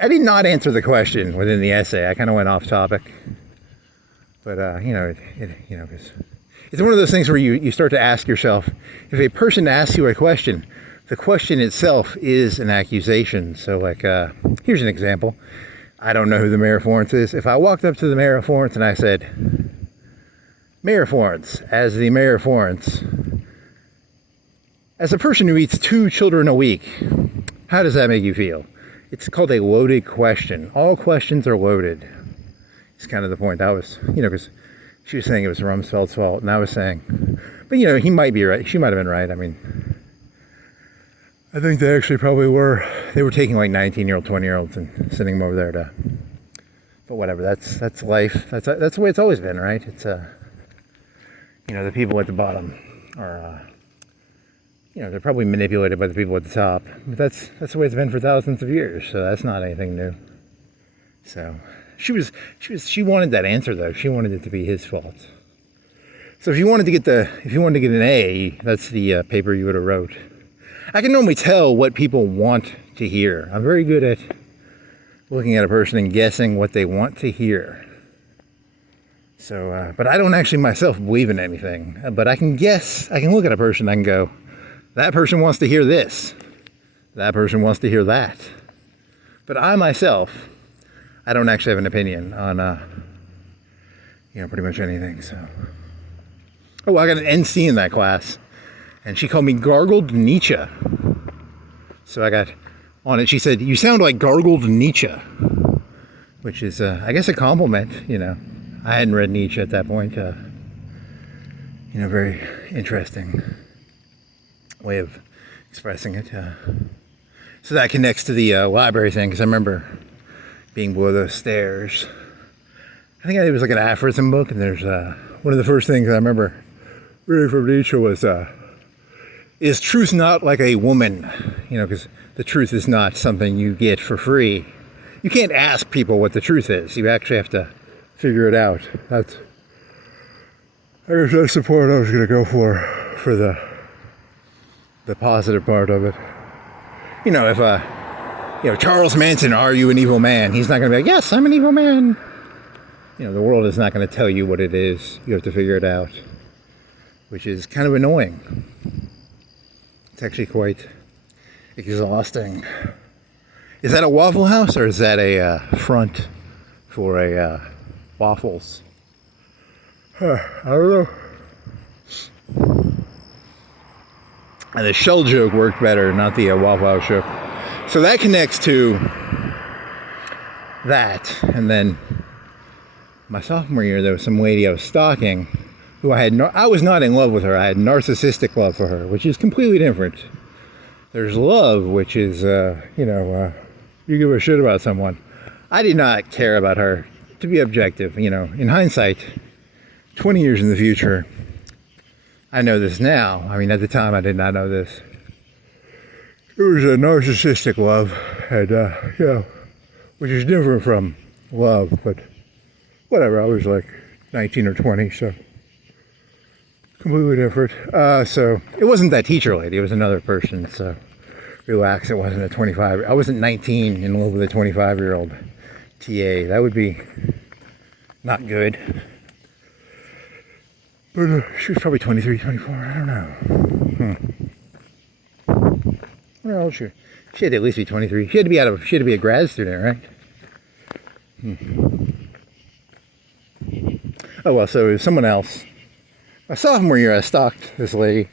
I did not answer the question within the essay. I kind of went off topic. But, because it's one of those things where you start to ask yourself, if a person asks you a question, the question itself is an accusation. So, here's an example. I don't know who the mayor of Florence is. If I walked up to the mayor of Florence and I said, Mayor Florence, as the mayor of Florence, as a person who eats 2 children a week, how does that make you feel? It's called a loaded question. All questions are loaded. It's kind of the point. I was, because she was saying it was Rumsfeld's fault, and I was saying, but he might be right. She might have been right. I mean, I think they actually probably were. They were taking like 19-year-old, 20-year-olds and sending them over there to. But whatever. That's life. That's the way it's always been, right? It's the people at the bottom are, they're probably manipulated by the people at the top. But that's the way it's been for thousands of years. So that's not anything new. So she wanted that answer though. She wanted it to be his fault. So if you wanted to get an A, that's the paper you would have wrote. I can normally tell what people want to hear. I'm very good at looking at a person and guessing what they want to hear. So, but I don't actually myself believe in anything. But I can guess. I can look at a person. I can go, that person wants to hear this. That person wants to hear that. But I myself, I don't actually have an opinion on, pretty much anything. So, I got an NC in that class. And she called me gargled Nietzsche. So I got on it. She said, you sound like gargled Nietzsche. Which is, I guess, a compliment, I hadn't read Nietzsche at that point. Very interesting way of expressing it. So that connects to the library thing, because I remember being below those stairs. I think it was like an aphorism book, and there's one of the first things I remember reading from Nietzsche was, is truth not like a woman? Because the truth is not something you get for free. You can't ask people what the truth is. You actually have to figure it out. I guess that's the part I was going to go for the positive part of it. If Charles Manson, are you an evil man? He's not going to be like, yes, I'm an evil man. The world is not going to tell you what it is. You have to figure it out, which is kind of annoying. It's actually quite exhausting. Is that a Waffle House, or is that a front for a waffles? I don't know. And the shell joke worked better, not the Waffle House joke. So that connects to that. And then my sophomore year, there was some lady I was stalking who I was not in love with her. I had narcissistic love for her, which is completely different. There's love, which is, you give a shit about someone. I did not care about her, to be objective. In hindsight, 20 years in the future, I know this now. I mean, at the time, I did not know this. It was a narcissistic love, and, which is different from love, but whatever. I was like 19 or 20, so completely different. So it wasn't that teacher lady, it was another person, so relax, it wasn't a 25. I wasn't 19 in love with a 25-year-old TA. That would be not good. But she was probably 23, 24, I don't know. How old she? She had to at least be 23. She had to be a grad student, right? Oh well, so it was someone else. My sophomore year, I stalked this lady,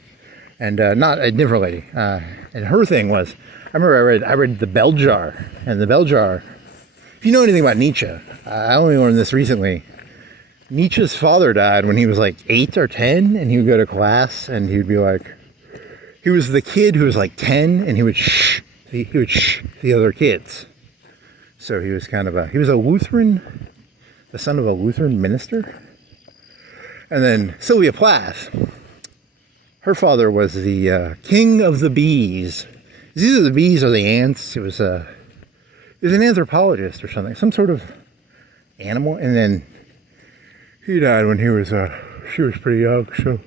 and not a different lady. And her thing was, I remember I read The Bell Jar, and The Bell Jar. If you know anything about Nietzsche, I only learned this recently. Nietzsche's father died when he was like 8 or 10, and he would go to class, and he would be like, he was the kid who was like 10, and he would shh the other kids. So he was he was a Lutheran, the son of a Lutheran minister. And then Sylvia Plath, her father was the king of the bees. It was either the bees or the ants. It was an anthropologist or something, some sort of animal. And then he died when she was pretty young. So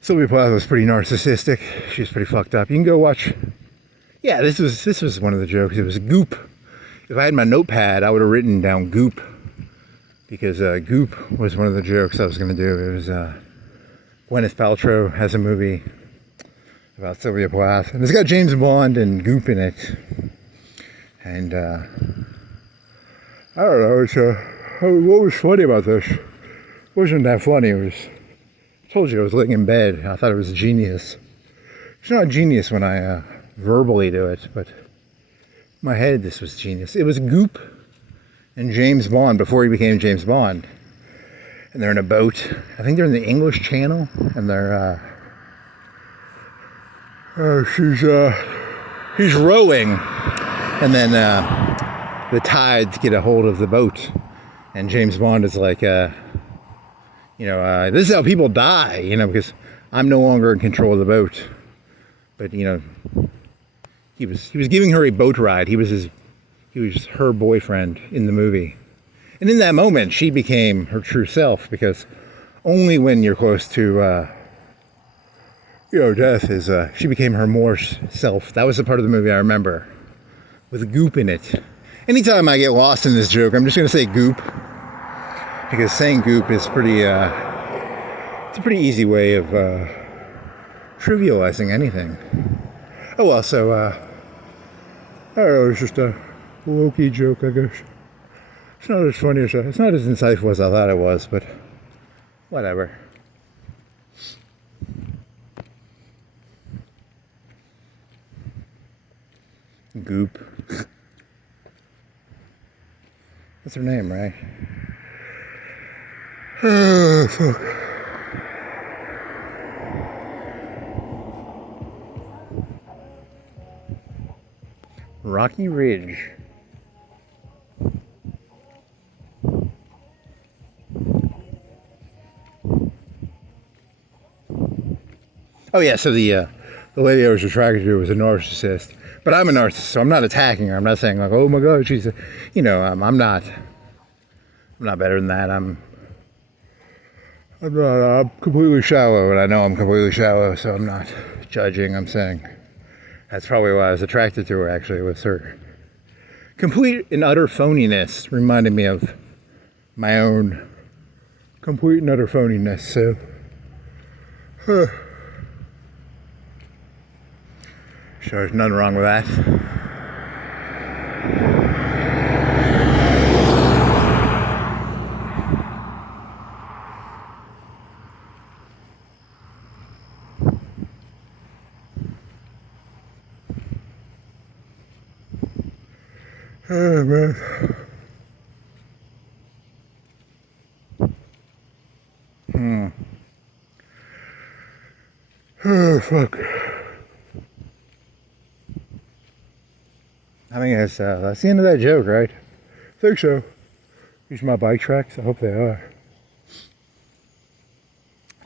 Sylvia Plath was pretty narcissistic. She was pretty fucked up. You can go watch. Yeah, this was one of the jokes. It was Goop. If I had my notepad, I would have written down Goop, because Goop was one of the jokes I was going to do. It was Gwyneth Paltrow has a movie about Sylvia Plath, and it's got James Bond and Goop in it. And I don't know. What was funny about this? It wasn't that funny. I told you I was laying in bed. I thought it was genius. It's not genius when I verbally do it, but in my head this was genius. It was Goop and James Bond before he became James Bond. And they're in a boat. I think they're in the English Channel, and they're he's rowing, and then the tides get a hold of the boat, and James Bond is like, this is how people die, because I'm no longer in control of the boat. But he was giving her a boat ride. He was her boyfriend in the movie. And in that moment, she became her true self, because only when you're close to, death is, she became her more self. That was the part of the movie I remember, with Goop in it. Anytime I get lost in this joke, I'm just going to say Goop, because saying Goop is it's a pretty easy way of trivializing anything. Oh well, so, I don't know, it's just a low-key joke, I guess. It's not as funny it's not as insightful as I thought it was, but whatever. Goop. That's her name, right? Oh, fuck. Rocky Ridge. Oh yeah, so the lady I was attracted to was a narcissist, but I'm a narcissist, so I'm not attacking her. I'm not saying like, oh my god, she's I'm not better than that. I'm completely shallow, and I know I'm completely shallow, so I'm not judging. I'm saying that's probably why I was attracted to her. Actually, was her complete and utter phoniness reminded me of my own complete and utter phoniness. So. Sure, there's nothing wrong with that. Oh, man. Oh, fuck. I think that's the end of that joke, right? I think so. These are my bike tracks. I hope they are.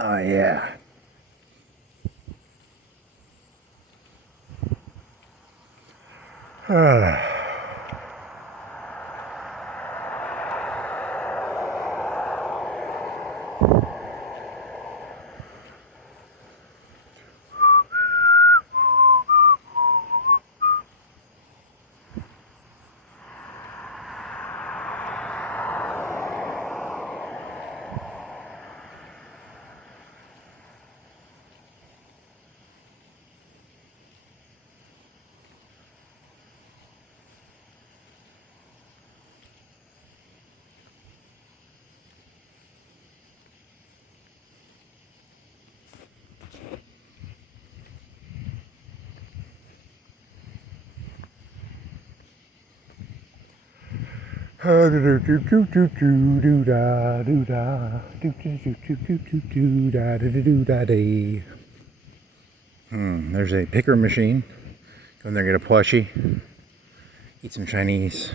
Oh, yeah. There's a picker machine. Go in there, get a plushie. Eat some Chinese.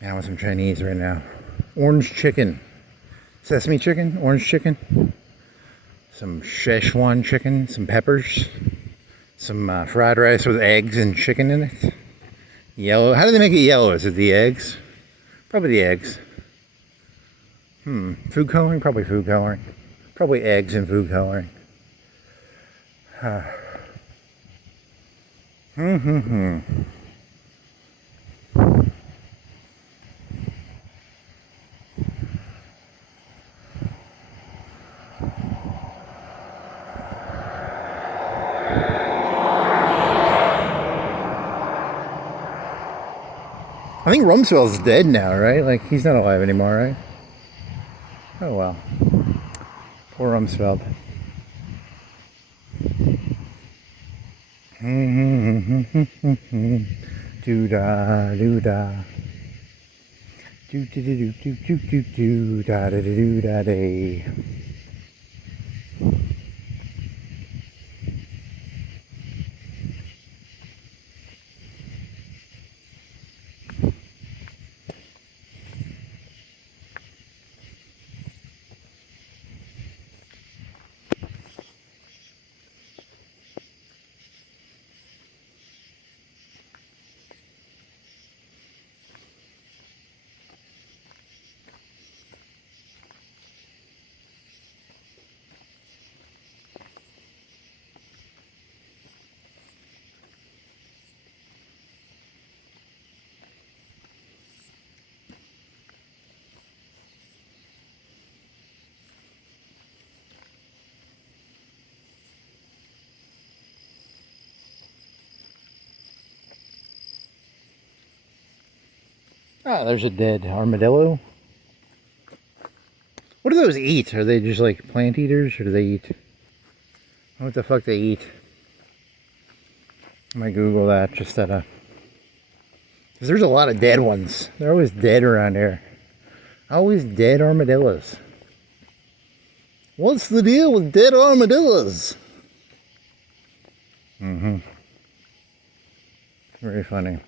Man, I want some Chinese right now. Orange chicken. sesame chicken, orange chicken, some Szechuan chicken, some peppers, some fried rice with eggs and chicken in it. Yellow. How do they make it yellow? Is it the eggs? Probably the eggs. Food coloring? Probably food coloring. Probably eggs and food coloring. I think Rumsfeld's dead now, right? Like, he's not alive anymore, right? Oh, well. Poor Rumsfeld. Do-da, do-da. Do-do-do-do-do-do-do, da-da-da-do-da-day. Ah, there's a dead armadillo. What do those eat? Are they just like plant eaters, or do they eat? What the fuck they eat? I might Google that just at a... Because there's a lot of dead ones. They're always dead around here. Always dead armadillos. What's the deal with dead armadillos? Very funny.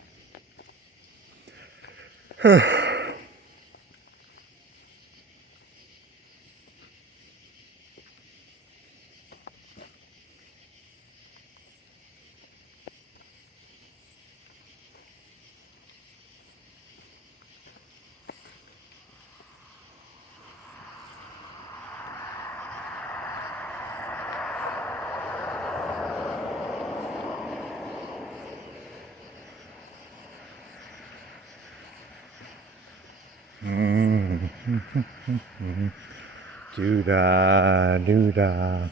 Do-da, do-da.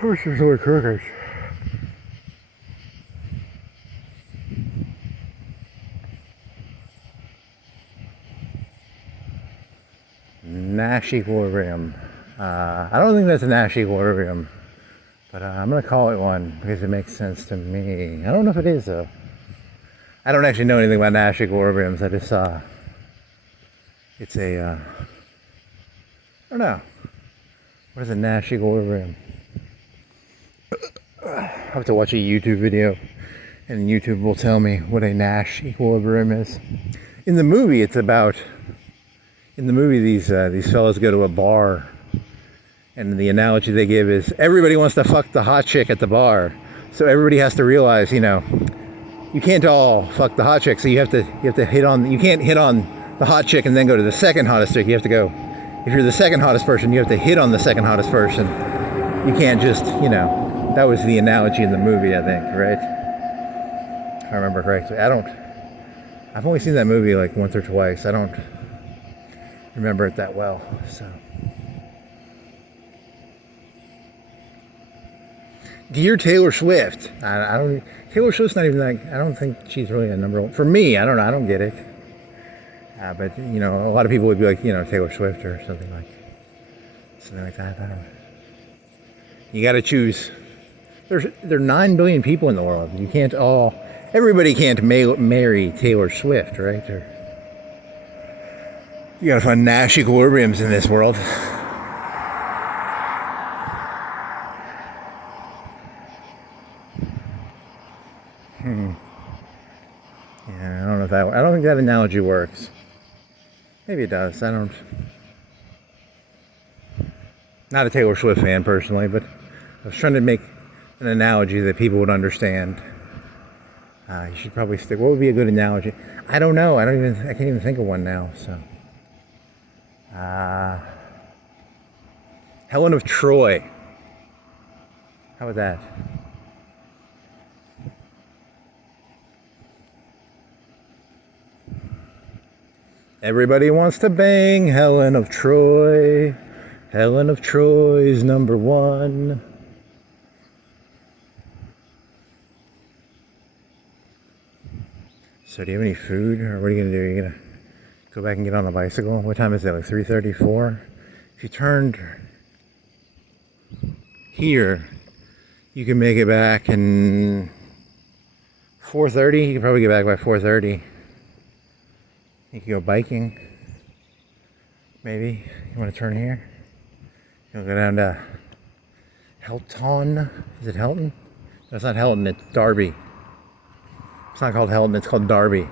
Where's some soy cookies? Nash equilibrium. I don't think that's a Nash equilibrium, but I'm going to call it one because it makes sense to me. I don't know if it is, though. I don't actually know anything about Nash equilibriums. I just saw it's a, I don't know. What is a Nash equilibrium? I have to watch a YouTube video, and YouTube will tell me what a Nash equilibrium is. In the movie, it's about, in the movie, these fellas go to a bar, and the analogy they give is everybody wants to fuck the hot chick at the bar, so everybody has to realize, you know, you can't all fuck the hot chick, so you have to hit on, you can't hit on the hot chick and then go to the second hottest chick. You have to go, if you're the second hottest person, you have to hit on the second hottest person. You can't just, you know, that was the analogy in the movie, I think, right? If I remember correctly. I've only seen that movie like once or twice. I don't remember it that well, so. Dear Taylor Swift. I don't, Taylor Swift's not even like, I don't think she's really a number one. For me, I don't know, I don't get it. But, you know, a lot of people would be like, you know, Taylor Swift or something like that. I don't know. You got to choose. There are 9 billion people in the world. You can't all, everybody can't marry Taylor Swift, right? Or, you got to find Nash equilibriums in this world. Yeah, I don't know if that, I don't think that analogy works. Maybe it does. I don't. Not a Taylor Swift fan personally, but I was trying to make an analogy that people would understand. You should probably stick. What would be a good analogy? I don't know. I can't even think of one now. So, Helen of Troy. How about that? Everybody wants to bang Helen of Troy. Helen of Troy's number one. So do you have any food, or what are you going to do? Are you going to go back and get on a bicycle? What time is it, like 3:34? If you turned here, you can make it back in 4:30. You can probably get back by 4:30. You can go biking. Maybe. You want to turn here? You'll go down to Helton. Is it Helton? No, it's not Helton, it's Derby. It's not called Helton, it's called Derby.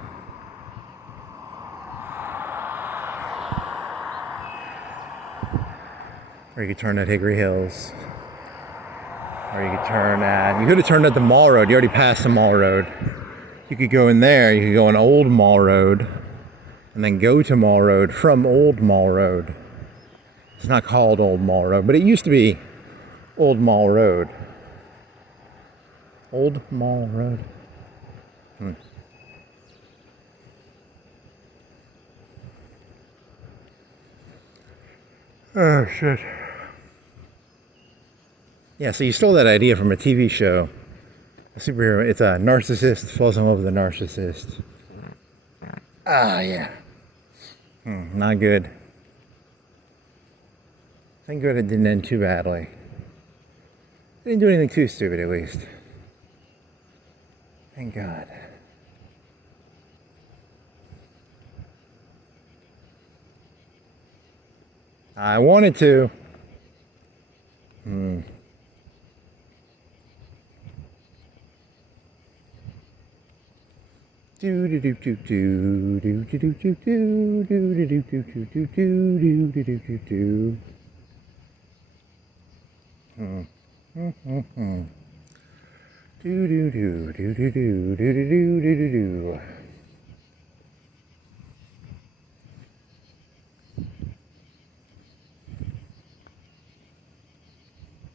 Or you could turn at Hickory Hills. Or you could turn at, you could have turned at the Mall Road. You already passed the Mall Road. You could go in there, you could go on Old Mall Road, and then go to Mall Road from Old Mall Road. It's not called Old Mall Road, but it used to be Old Mall Road. Old Mall Road. Oh, shit. Yeah, so you stole that idea from a TV show. A superhero. It's a narcissist falls in love with a narcissist. Ah, yeah. Not good. Thank God it didn't end too badly. Didn't do anything too stupid, at least. Thank God. I wanted to. Do do do do do do do do do do do do do do do do do do do do. Do do do do do do do do do do do.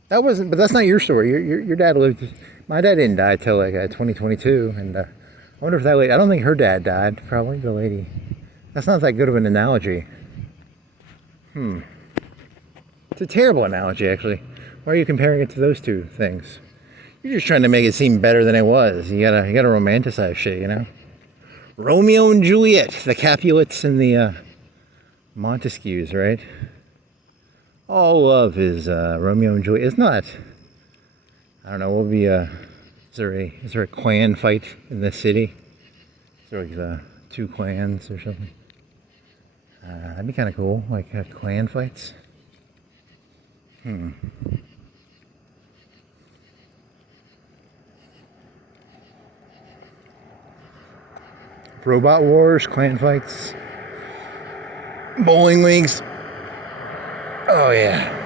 That wasn't, but that's not your story. Your dad lived. My dad didn't die till like 2022, and I wonder if that lady. I don't think her dad died. Probably the lady. That's not that good of an analogy. It's a terrible analogy, actually. Why are you comparing it to those two things? You're just trying to make it seem better than it was. You gotta romanticize shit, you know. Romeo and Juliet, the Capulets and the Montesquieux, right? All love is Romeo and Juliet. It's not. I don't know. What would be is there a clan fight in this city? Is there like two clans or something? That'd be kind of cool. Like have clan fights. Robot wars, clan fights, bowling leagues. Oh yeah.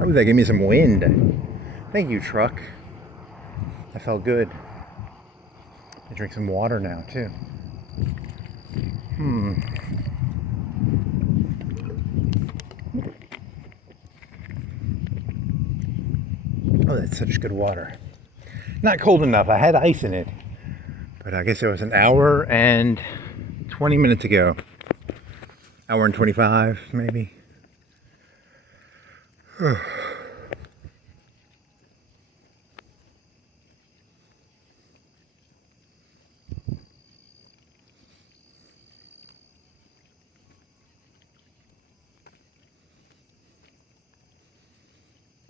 Oh, that gave me some wind. Thank you, truck. I felt good. I drink some water now too. Oh, that's such good water. Not cold enough. I had ice in it. But I guess it was an hour and 20 minutes ago. Hour and 25, maybe.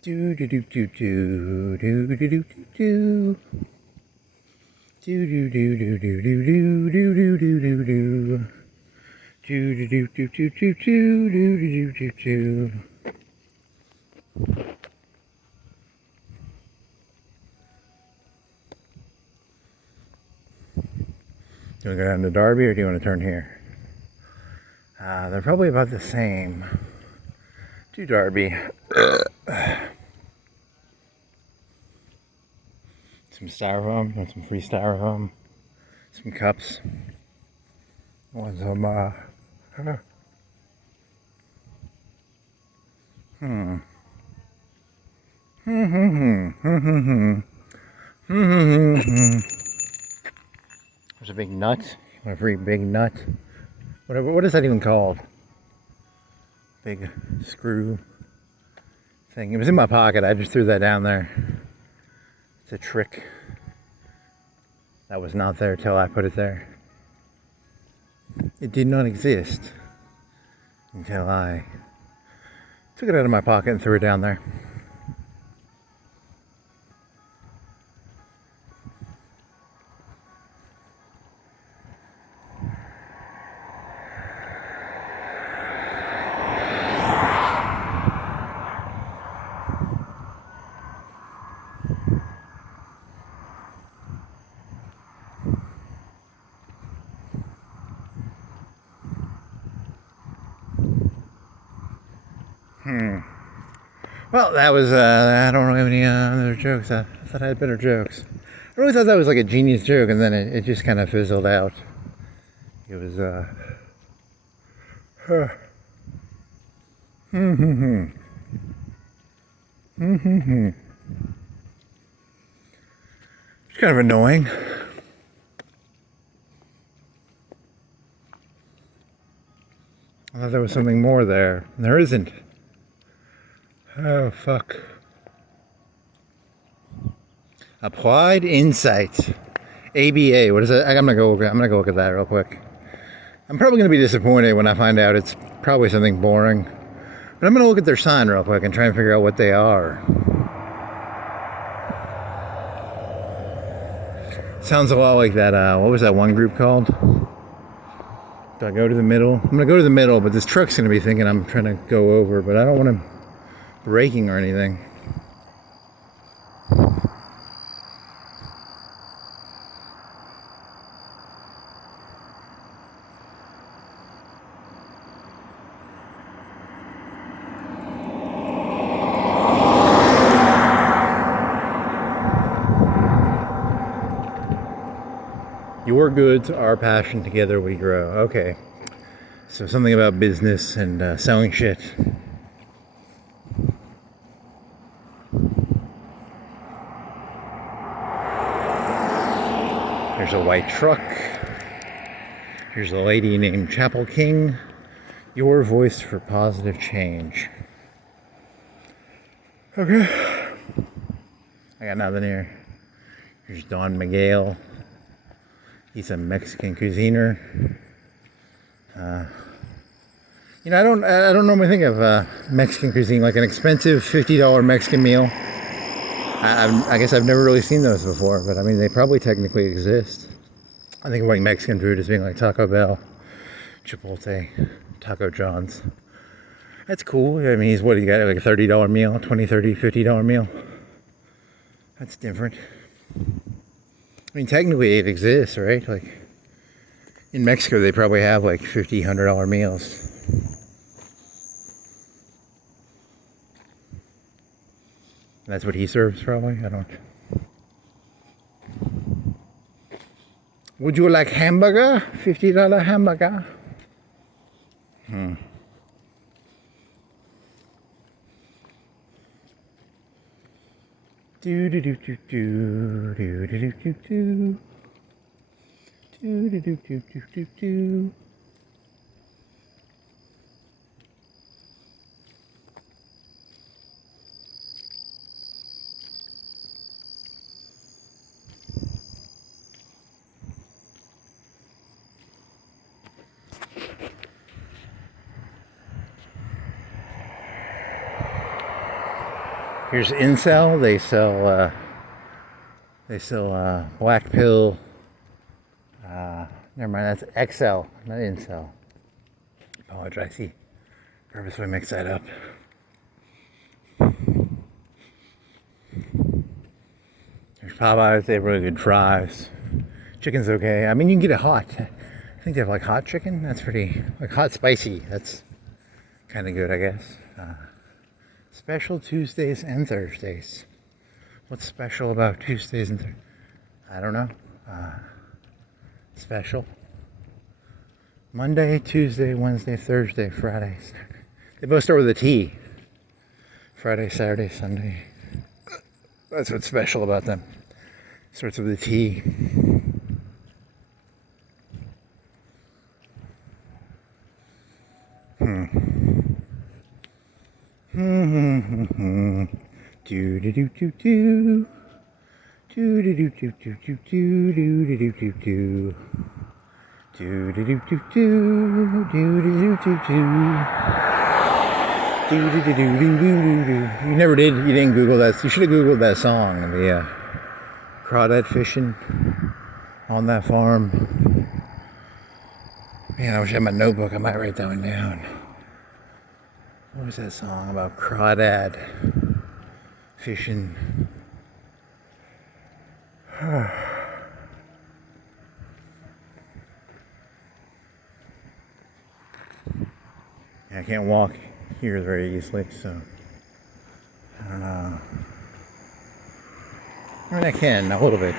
Do do do do do do do do do do. Do do do do do do do do do do do do. Do do do do do do do do do do do. Do you want to go down to Darby or do you want to turn here? They're probably about the same. To Darby. Some styrofoam, and some free styrofoam. Some cups. Want some, There's a big nut. A very big nut. Whatever. What is that even called? Big screw thing. It was in my pocket. I just threw that down there. It's a trick. That was not there till I put it there. It did not exist until I took it out of my pocket and threw it down there. Well, that was, I don't have any other jokes. I thought I had better jokes. I really thought that was like a genius joke, and then it just kind of fizzled out. It was, It's kind of annoying. I thought there was something more there, and there isn't. Oh, fuck. Applied Insight. ABA. What is it? I'm gonna go look at that real quick. I'm probably gonna be disappointed when I find out it's probably something boring. But I'm gonna look at their sign real quick and try and figure out what they are. Sounds a lot like that, what was that one group called? Do I go to the middle? I'm gonna go to the middle, but this truck's gonna be thinking I'm trying to go over, but I don't want to braking or anything. Your goods, our passion, together we grow. Okay. So something about business and selling shit. There's a white truck. Here's a lady named Chapel King. Your voice for positive change. Okay. I got nothing here. Here's Don Miguel. He's a Mexican cuisiner. You know, I don't normally think of Mexican cuisine like an expensive $50 Mexican meal. I guess I've never really seen those before, but I mean, they probably technically exist. I think of like Mexican food as being like Taco Bell, Chipotle, Taco John's. That's cool. I mean, what do you got, like a $30 meal, $20, $30, $50 meal? That's different. I mean, technically it exists, right? Like, in Mexico, they probably have like $50, $100 meals. That's what he serves, probably. I don't. Would you like hamburger? $50 hamburger? Do do do do do do do do do do do do do do do do. Here's Incel. They sell black pill. Never mind, that's XL, not Incel. Apologize. He purposely mixed that up. There's Popeyes. They have really good fries. Chicken's okay. I mean, you can get it hot. I think they have like hot chicken. That's pretty, like hot spicy. That's kind of good, I guess. Special Tuesdays and Thursdays. What's special about Tuesdays and Thursdays? I don't know. Special. Monday, Tuesday, Wednesday, Thursday, Friday. They both start with a T. Friday, Saturday, Sunday. That's what's special about them. Starts with a T. Do do do do do. Do do do do do do do do do do do. Do do do do do do do do do. Do do do do do do do. You never did. You didn't Google that. You should have Googled that song. The crawdad fishing on that farm. Man, I wish I had my notebook. I might write that one down. What was that song about crawdad fishing? I can't walk here very easily, so I don't know. I mean, I can a little bit.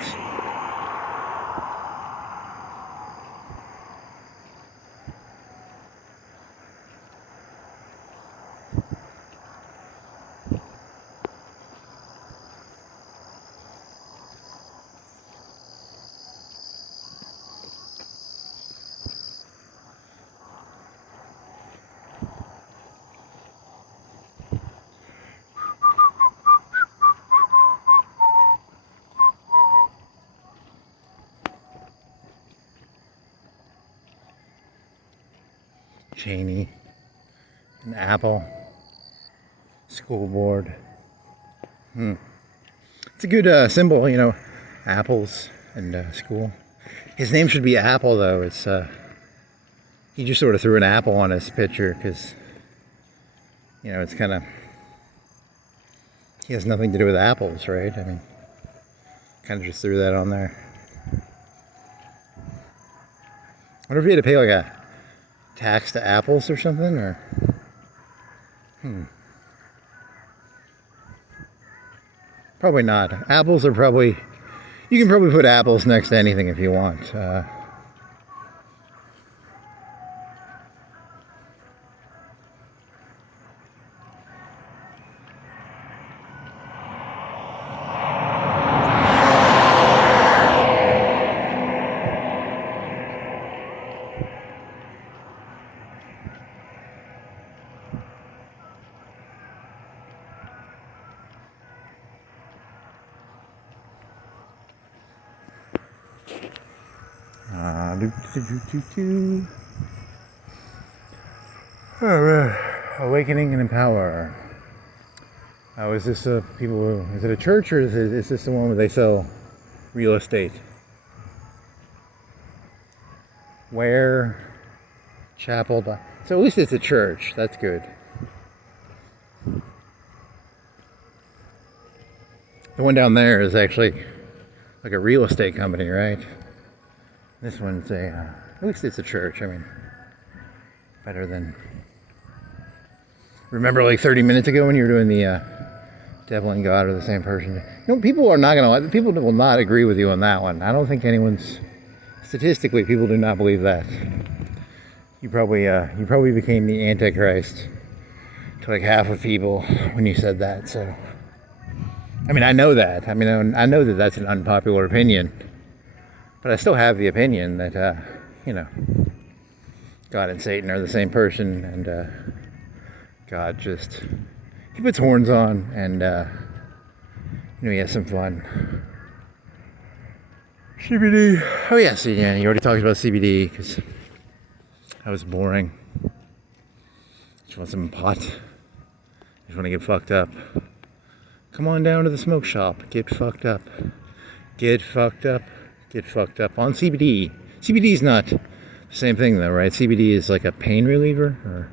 Cheney, an apple, school board. It's a good symbol, you know, apples and school. His name should be Apple, though. It's he just sort of threw an apple on his picture because, you know, it's kind of, he has nothing to do with apples, right? I mean, kind of just threw that on there. I wonder if he had to pay like a tax to apples or something, or probably not. Apples are probably, you can probably put apples next to anything if you want. Awakening and empower. Is this people? Is it a church, or is this the one where they sell real estate? Where? Chapel. So at least it's a church. That's good. The one down there is actually like a real estate company, right? This one's at least it's a church. I mean, better than. Remember like 30 minutes ago when you were doing the devil and God are the same person? You know, people will not agree with you on that one. I don't think statistically, people do not believe that. You probably became the Antichrist to like half of people when you said that. So, I mean, I know that. I mean, I know that that's an unpopular opinion. But I still have the opinion that, you know, God and Satan are the same person, and God just, he puts horns on, and, you know, he has some fun. CBD. Oh, yeah, so, yeah, you already talked about CBD, because that was boring. Just want some pot. Just want to get fucked up. Come on down to the smoke shop. Get fucked up. Get fucked up. Get fucked up on CBD. CBD is not the same thing, though, right? CBD is like a pain reliever, or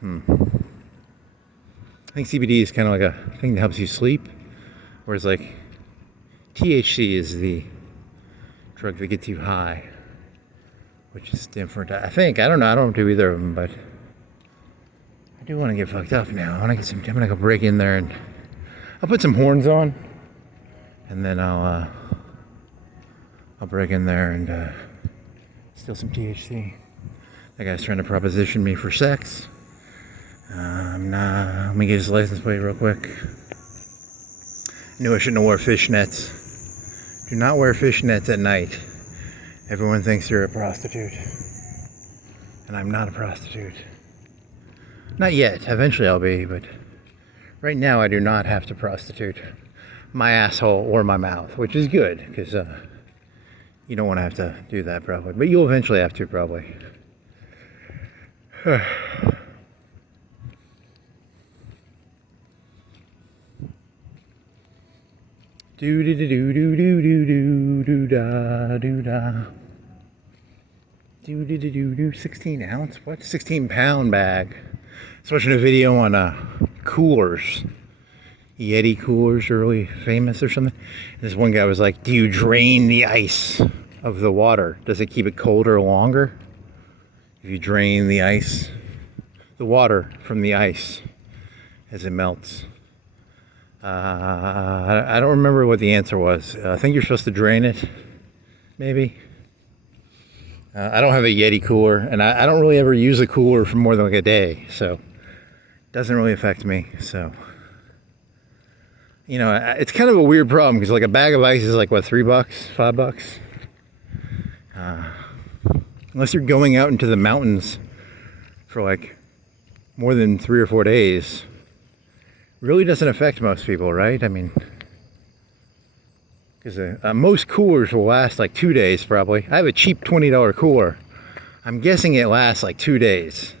I think CBD is kind of like a thing that helps you sleep, whereas like THC is the drug that gets you high, which is different. I think. I don't know. I don't do either of them, but I do want to get fucked up now. I want to get some. I'm gonna go break in there and I'll put some horns on, and then I'll break in there and steal some THC. That guy's trying to proposition me for sex. I'm not. Let me get his license plate real quick. Knew I shouldn't have wore fishnets. Do not wear fishnets at night. Everyone thinks you're a prostitute. And I'm not a prostitute. Not yet. Eventually I'll be, but right now I do not have to prostitute my asshole or my mouth, which is good, because you don't want to have to do that probably. But you'll eventually have to probably. Do do do do do do do do da do da. Do do do do do. 16 ounce? What? 16 pound bag. I was watching a video on coolers. Yeti coolers are really famous or something. And this one guy was like, "Do you drain the ice of the water? Does it keep it colder longer? If you drain the ice, the water from the ice as it melts." I don't remember what the answer was. I think you're supposed to drain it, maybe. I don't have a Yeti cooler, and I don't really ever use a cooler for more than like a day, so it doesn't really affect me. So, you know, it's kind of a weird problem because like a bag of ice is like what, $3, $5? Unless you're going out into the mountains for like more than 3 or 4 days. Really doesn't affect most people, right? I mean, because most coolers will last like 2 days probably. I have a cheap $20 cooler. I'm guessing it lasts like 2 days.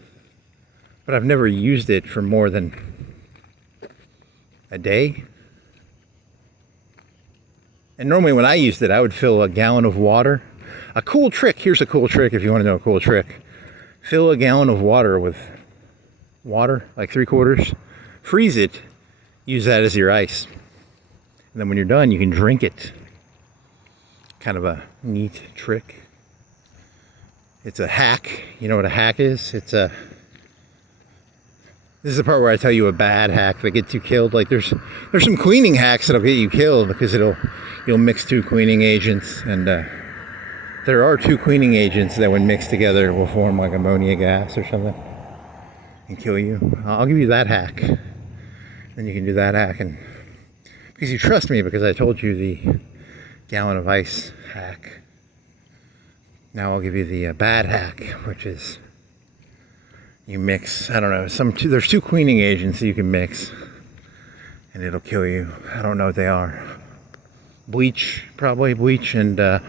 But I've never used it for more than a day. And normally when I used it, I would fill a gallon of water. A cool trick, here's a cool trick if you want to know a cool trick. Fill a gallon of water with water, like 3/4. Freeze it, use that as your ice. And then when you're done, you can drink it. Kind of a neat trick. It's a hack. You know what a hack is? This is the part where I tell you a bad hack that gets you killed. Like there's some cleaning hacks that'll get you killed because you'll mix 2 cleaning agents, and there are 2 cleaning agents that when mixed together will form like ammonia gas or something and kill you. I'll give you that hack. Then you can do that hack, and because you trust me because I told you the gallon of ice hack. Now I'll give you the bad hack, which is you mix, I don't know, there's 2 cleaning agents that you can mix and it'll kill you. I don't know what they are. Bleach, probably bleach, and I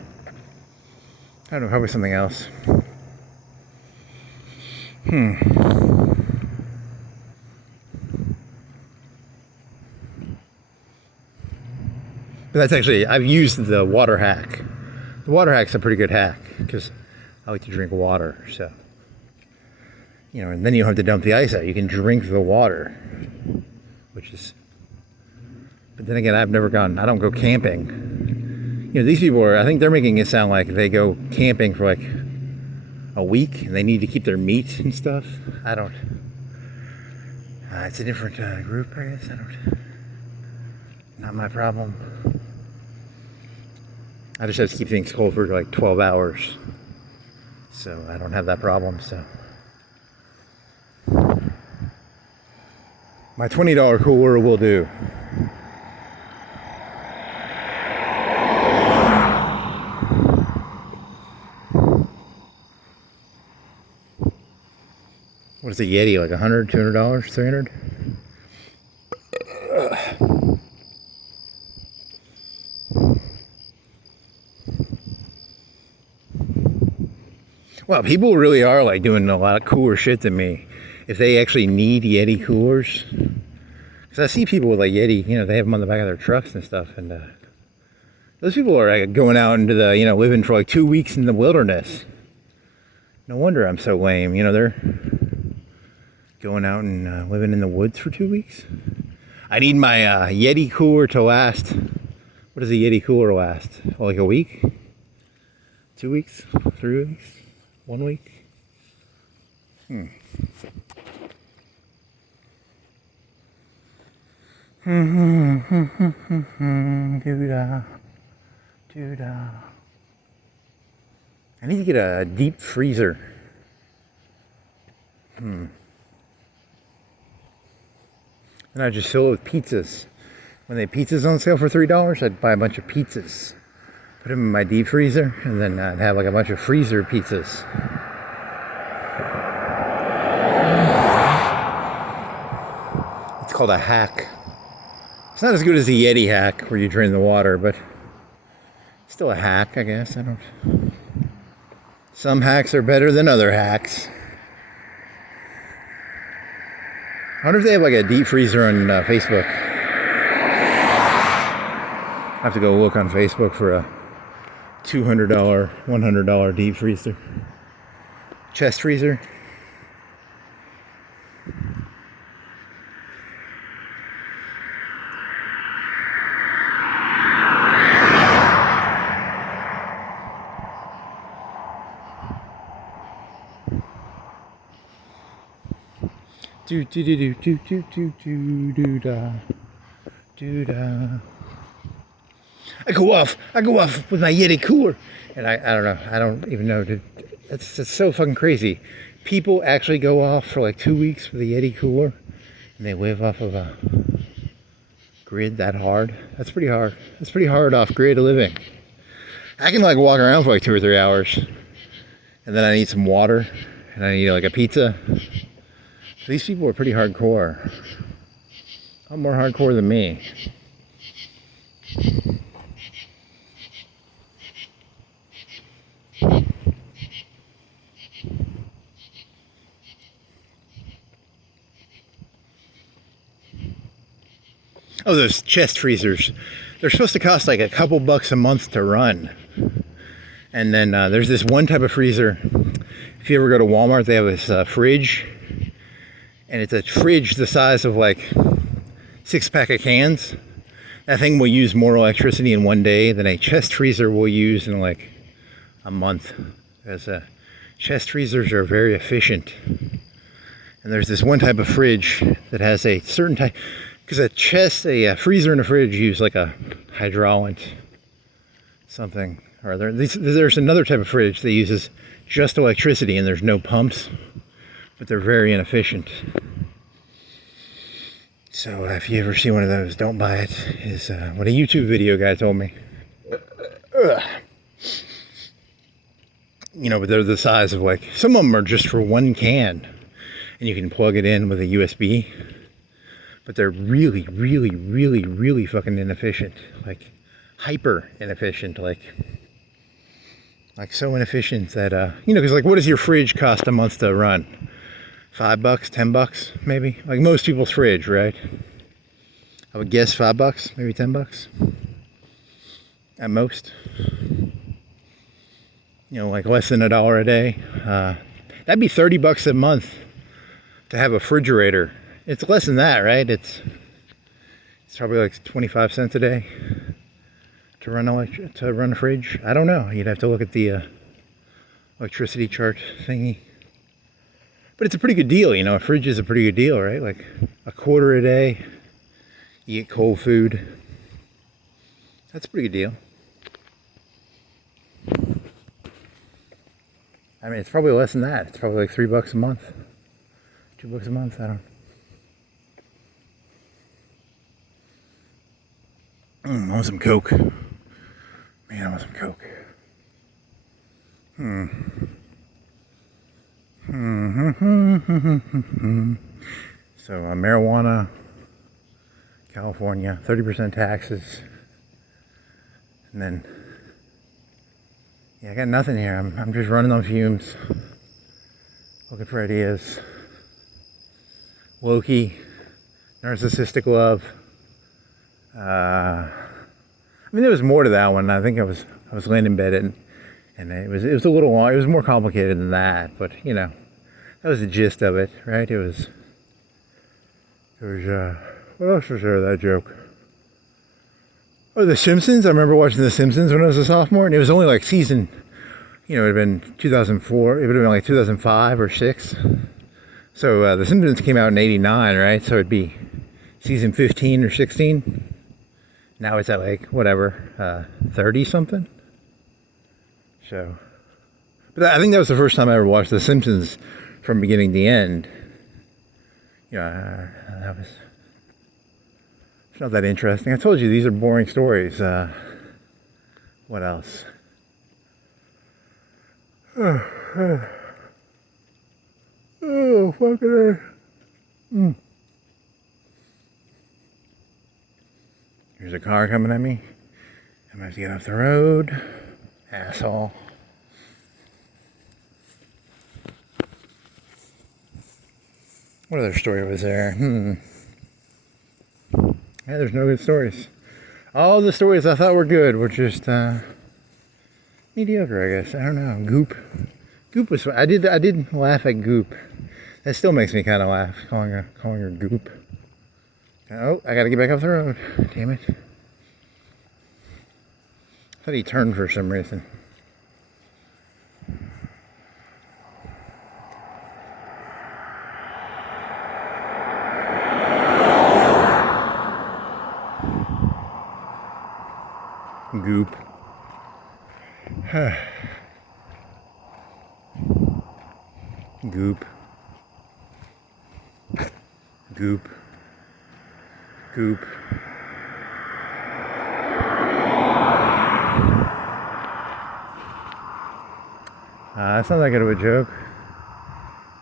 don't know, probably something else. But that's actually, I've used the water hack. The water hack's a pretty good hack because I like to drink water, so. You know, and then you don't have to dump the ice out. You can drink the water, which is, but then again, I don't go camping. You know, these people I think they're making it sound like they go camping for like a week and they need to keep their meat and stuff. I don't. It's a different group, I guess. Not my problem. I just have to keep things cold for like 12 hours. So I don't have that problem, so. My $20 cooler will do. What is a Yeti, like $100, $200, $300? Well, people really are like doing a lot of cooler shit than me. If they actually need Yeti coolers. Because I see people with like Yeti, you know, they have them on the back of their trucks and stuff. And those people are like going out into the, you know, living for like 2 weeks in the wilderness. No wonder I'm so lame. You know, they're going out and living in the woods for 2 weeks. I need my Yeti cooler to last. What does a Yeti cooler last? Well, like a week? 2 weeks? 3 weeks? 1 week? Doo-da. Doo-da. I need to get a deep freezer. And I just fill it with pizzas. When they pizzas on sale for $3, I'd buy a bunch of pizzas, put them in my deep freezer, and then I'd have like a bunch of freezer pizzas. It's called a hack. It's not as good as the Yeti hack where you drain the water, but it's still a hack, I guess. Some hacks are better than other hacks. I wonder if they have like a deep freezer on Facebook. I have to go look on Facebook for a $200, $100 deep freezer. Chest freezer. Do do do do do do do do do da do da. I go off with my Yeti cooler, and I don't know. I don't even know. It's so fucking crazy. People actually go off for like 2 weeks with a Yeti cooler, and they live off of a grid that hard. That's pretty hard. That's pretty hard off grid living. I can like walk around for like 2 or 3 hours, and then I need some water, and I need like a pizza. These people are pretty hardcore. A lot more hardcore than me. Oh, those chest freezers. They're supposed to cost like a couple bucks a month to run. And then there's this one type of freezer. If you ever go to Walmart, they have this fridge. And it's a fridge the size of like 6-pack of cans. That thing will use more electricity in 1 day than a chest freezer will use in like a month. Because chest freezers are very efficient. And there's this one type of fridge that has a certain type, because a freezer and a fridge use like a hydraulic something or other. There's another type of fridge that uses just electricity and there's no pumps, but they're very inefficient. So if you ever see one of those, don't buy it, is what a YouTube video guy told me. You know, but they're the size of like, some of them are just for one can and you can plug it in with a USB, but they're really, really, really, really fucking inefficient. Like hyper inefficient, like so inefficient that, you know, because like what does your fridge cost a month to run? $5, $10 maybe? Like most people's fridge, right? I would guess $5, maybe $10 at most. You know, like less than $1 a day. That'd be $30 a month to have a refrigerator. It's less than that, right? It's probably like 25 cents a day to run a fridge. I don't know. You'd have to look at the electricity chart thingy. But it's a pretty good deal, you know. A fridge is a pretty good deal, right? Like a quarter a day, you get cold food. That's a pretty good deal. I mean, it's probably less than that. It's probably like $3 a month, $2 a month. I don't. I want some Coke. Man, I want some Coke. So marijuana, California, 30% taxes, and then yeah, I got nothing here. I'm just running on fumes, looking for ideas. Loki, narcissistic love. I mean, there was more to that one. I think I was laying in bed and it was a little long. It was more complicated than that, but you know, that was the gist of it, right? It was what else was there of that joke? Oh, The Simpsons. I remember watching The Simpsons when I was a sophomore, and it was only like season you know, it would have been 2004. It would have been like 2005 or 6. So The Simpsons came out in 89, right? So it'd be season 15 or 16. Now it's at like, whatever, 30 something. So, but I think that was the first time I ever watched The Simpsons from beginning to end. You know, that was, it's not that interesting. I told you these are boring stories. What else? Oh, fucking Here's a car coming at me. I'm gonna have to get off the road. Asshole. What other story was there? Yeah, there's no good stories. All the stories I thought were good were just mediocre, I guess. I don't know. Goop. Goop was. I did laugh at Goop. That still makes me kind of laugh, calling her Goop. Oh, I gotta get back off the road. Damn it. I thought he turned for some reason. Goop. Goop. Goop. Goop. That's not that good of a joke.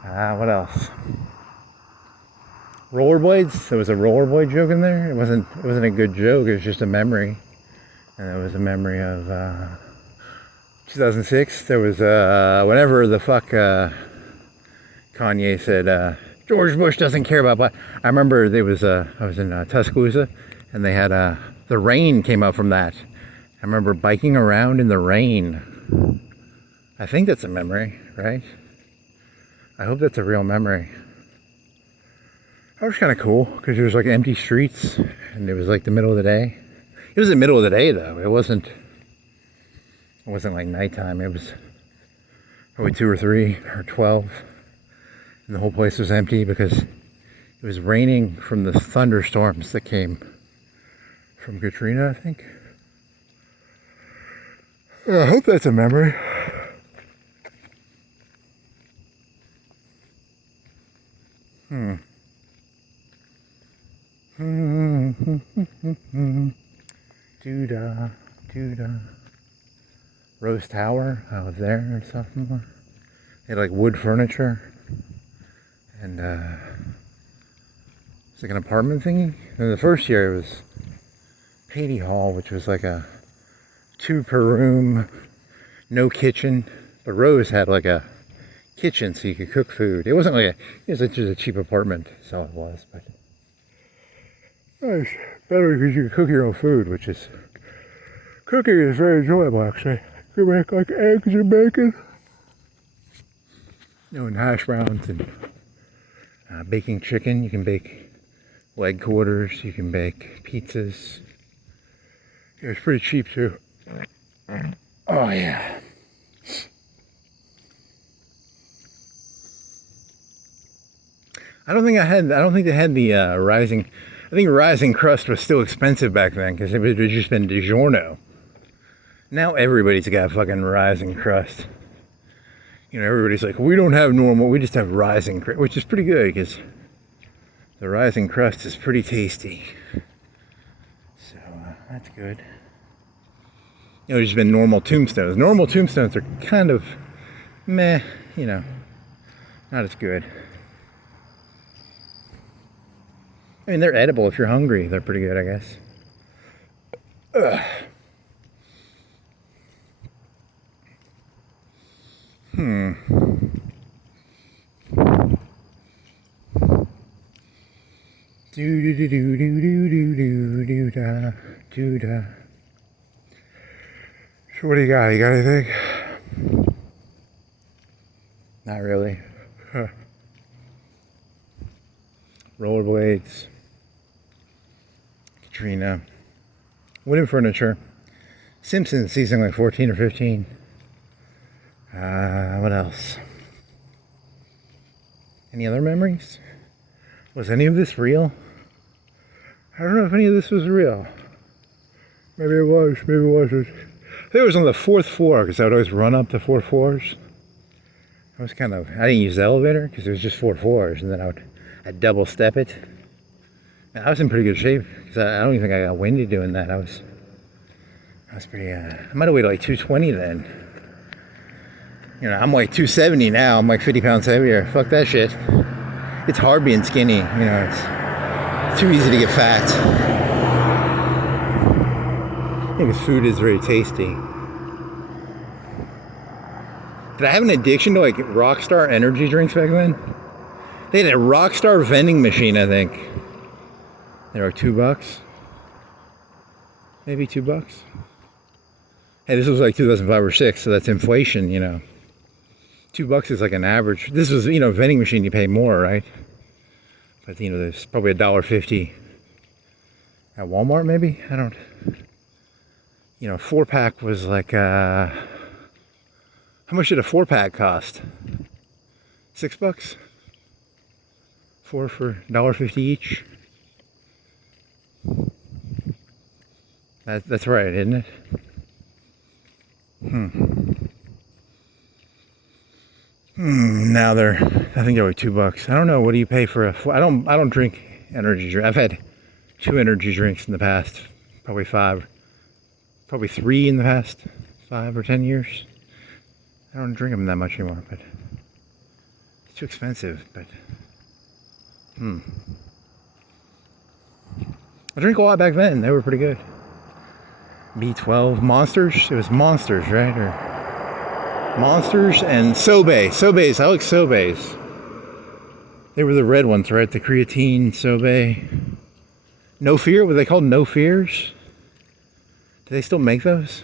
What else? Rollerblades. There was a rollerblade joke in there. It wasn't a good joke. It was just a memory, and it was a memory of 2006. There was whenever the fuck Kanye said George Bush doesn't care about black. I remember there was I was in Tuscaloosa, and they had the rain came out from that. I remember biking around in the rain. I think that's a memory, right? I hope that's a real memory. That was kind of cool because there was like empty streets, and it was like the middle of the day. It was the middle of the day though. It wasn't like nighttime. It was probably 2 or 3 or 12, and the whole place was empty because it was raining from the thunderstorms that came from Katrina, I think. I hope that's a memory. Doo-da, doo-da. Rose Tower, I was there or sophomore. They had like wood furniture. And it's like an apartment thingy. And the first year it was Patey Hall, which was like a 2 per room, no kitchen. But Rose had like a kitchen so you could cook food. It wasn't like it was just a cheap apartment, that's all it was. But it's better because you can cook your own food, which is, cooking is very enjoyable actually. You can make like eggs and bacon. You know, and hash browns and baking chicken. You can bake leg quarters. You can bake pizzas. Yeah, it's pretty cheap too. Oh yeah. I don't think they had the rising. I think rising crust was still expensive back then because it would have just been DiGiorno. Now everybody's got fucking rising crust. You know, everybody's like, we don't have normal, we just have rising crust, which is pretty good because the rising crust is pretty tasty. So that's good. You know, there's been normal tombstones. Normal tombstones are kind of meh, you know, not as good. I mean, they're edible if you're hungry. They're pretty good, I guess. Ugh. Do do do do do do do do da do da. So what do you got? You got anything? Not really. Huh. Rollerblades. Katrina. Wooden furniture. Simpsons season like 14 or 15. What else? Any other memories? Was any of this real? I don't know if any of this was real. Maybe it was, maybe it wasn't. I think it was on the 4th floor, because I would always run up the 4 floors. I didn't use the elevator, because there was just 4 floors, and then I'd double step it. And I was in pretty good shape, because I don't even think I got winded doing that. I was pretty, I might have weighed like 220 then. You know, I'm like 270 now. I'm like 50 pounds heavier. Fuck that shit. It's hard being skinny. You know, it's too easy to get fat. I think food is very tasty. Did I have an addiction to like Rockstar energy drinks back then? They had a Rockstar vending machine, I think. They were $2. Maybe $2. Hey, this was like 2005 or 6, so that's inflation, you know. $2 is like an average. This was, you know, vending machine, you pay more, right? But, you know, there's probably $1.50 at Walmart, maybe? I don't. You know, a 4-pack was like, how much did a 4-pack cost? $6? 4 for $1.50 each? That's right, isn't it? Now I think they're like $2. I don't know. What do you pay for I don't drink energy drink. I've had 2 energy drinks in the past, probably 3 in the past 5 or 10 years. I don't drink them that much anymore, but it's too expensive. But I drank a lot back then. They were pretty good. B12 Monsters. It was Monsters, right? Or Monsters and Sobe. Sobeys. I like Sobeys. They were the red ones, right? The creatine, Sobe. No Fear? Were they called No Fears? Do they still make those?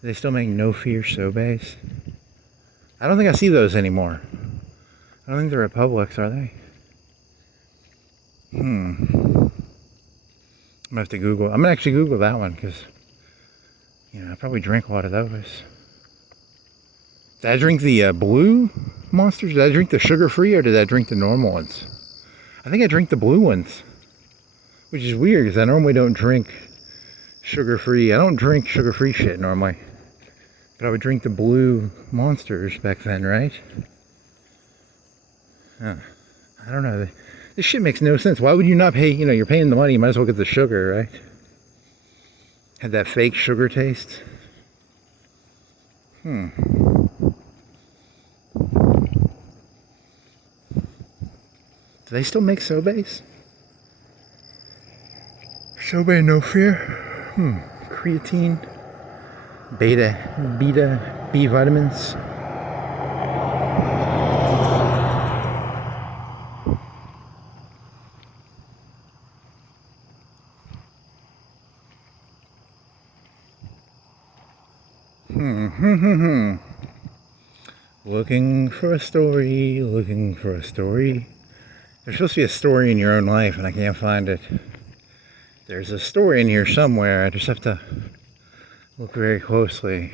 Do they still make No Fear Sobeys? I don't think I see those anymore. I don't think they're at Publix, are they? I'm gonna have to Google. I'm gonna actually Google that one, because, you know, I probably drank a lot of those. Did I drink the blue Monsters? Did I drink the sugar-free, or did I drink the normal ones? I think I drank the blue ones, which is weird, because I normally don't drink sugar-free. I don't drink sugar-free shit normally, but I would drink the blue Monsters back then, right? I don't know. This shit makes no sense. Why would you not pay? You know, you're paying the money, you might as well get the sugar, right? Had that fake sugar taste. Do they still make Sobeys? Sobe No Fear? Creatine, beta B vitamins. Looking for a story, looking for a story. There's supposed to be a story in your own life, and I can't find it. There's a story in here somewhere. I just have to look very closely.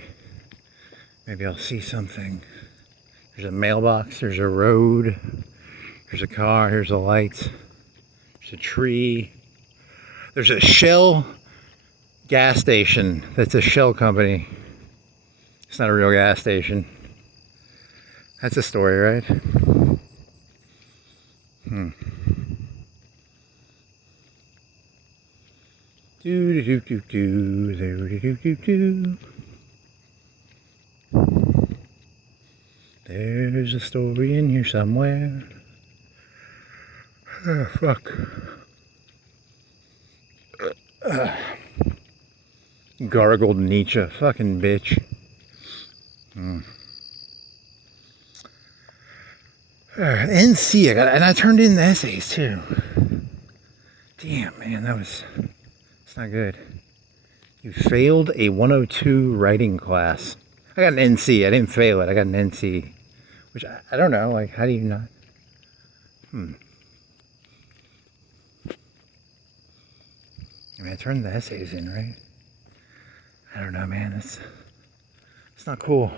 Maybe I'll see something. There's a mailbox, there's a road, there's a car, here's a light, there's a tree. There's a Shell gas station. That's a Shell company. It's not a real gas station. That's a story, right? There's a story in here somewhere. Oh, fuck. Gargled Nietzsche. Fucking bitch. NC, and I turned in the essays too. Damn, man, it's not good. You failed a 102 writing class. I got an NC. I didn't fail it. I got an NC, which I don't know. Like, how do you not? I mean, I turned the essays in, right? I don't know, man. It's not cool.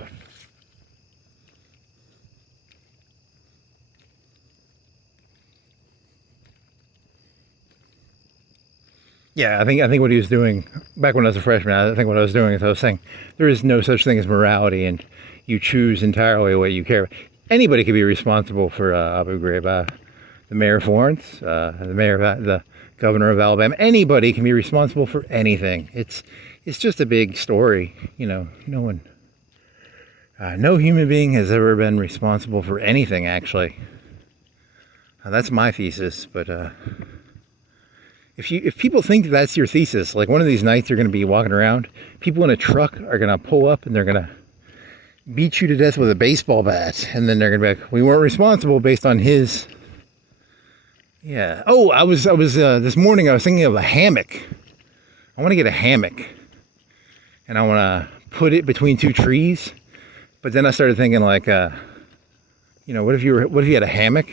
Yeah, I think what he was doing back when I was a freshman, I think what I was doing is I was saying there is no such thing as morality, and you choose entirely what you care about. Anybody could be responsible for Abu Ghraib, the mayor of Florence, the governor of Alabama. Anybody can be responsible for anything. It's just a big story, you know. No human being has ever been responsible for anything, actually. That's my thesis, but if people think that's your thesis, like one of these nights you're going to be walking around, people in a truck are going to pull up and they're going to beat you to death with a baseball bat, and then they're going to be like, we weren't responsible based on his. Yeah. Oh, I was this morning I was thinking of a hammock. I want to get a hammock, and I want to put it between two trees. But then I started thinking, like, you know, what if you had a hammock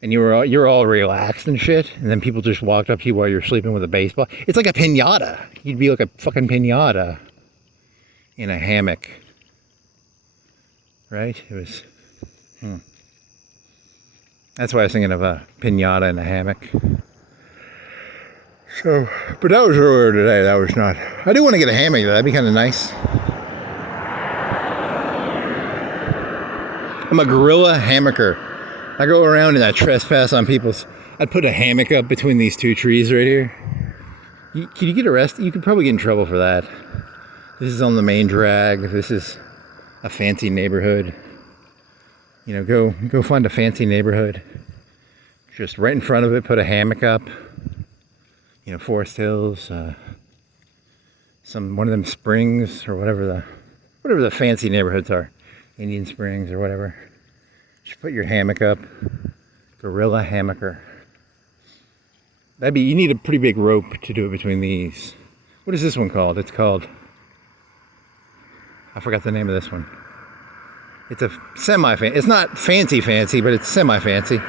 and you're all relaxed and shit, and then people just walked up to you while you're sleeping with a baseball? It's like a piñata. You'd be like a fucking piñata in a hammock, right? It was. That's why I was thinking of a piñata in a hammock. So, but that was earlier today. That was not. I do want to get a hammock though. That'd be kind of nice. I'm a guerrilla hammocker. I go around and I trespass on people's. I'd put a hammock up between these two trees right here. Can you get arrested? You could probably get in trouble for that. This is on the main drag. This is a fancy neighborhood. You know, go find a fancy neighborhood. Just right in front of it, put a hammock up. You know, Forest Hills, one of them Springs or whatever the fancy neighborhoods are. Indian Springs or whatever. Just put your hammock up. Guerrilla hammocker. You need a pretty big rope to do it between these. What is this one called? It's called, I forgot the name of this one. It's a semi-fancy. It's not fancy, but it's semi-fancy.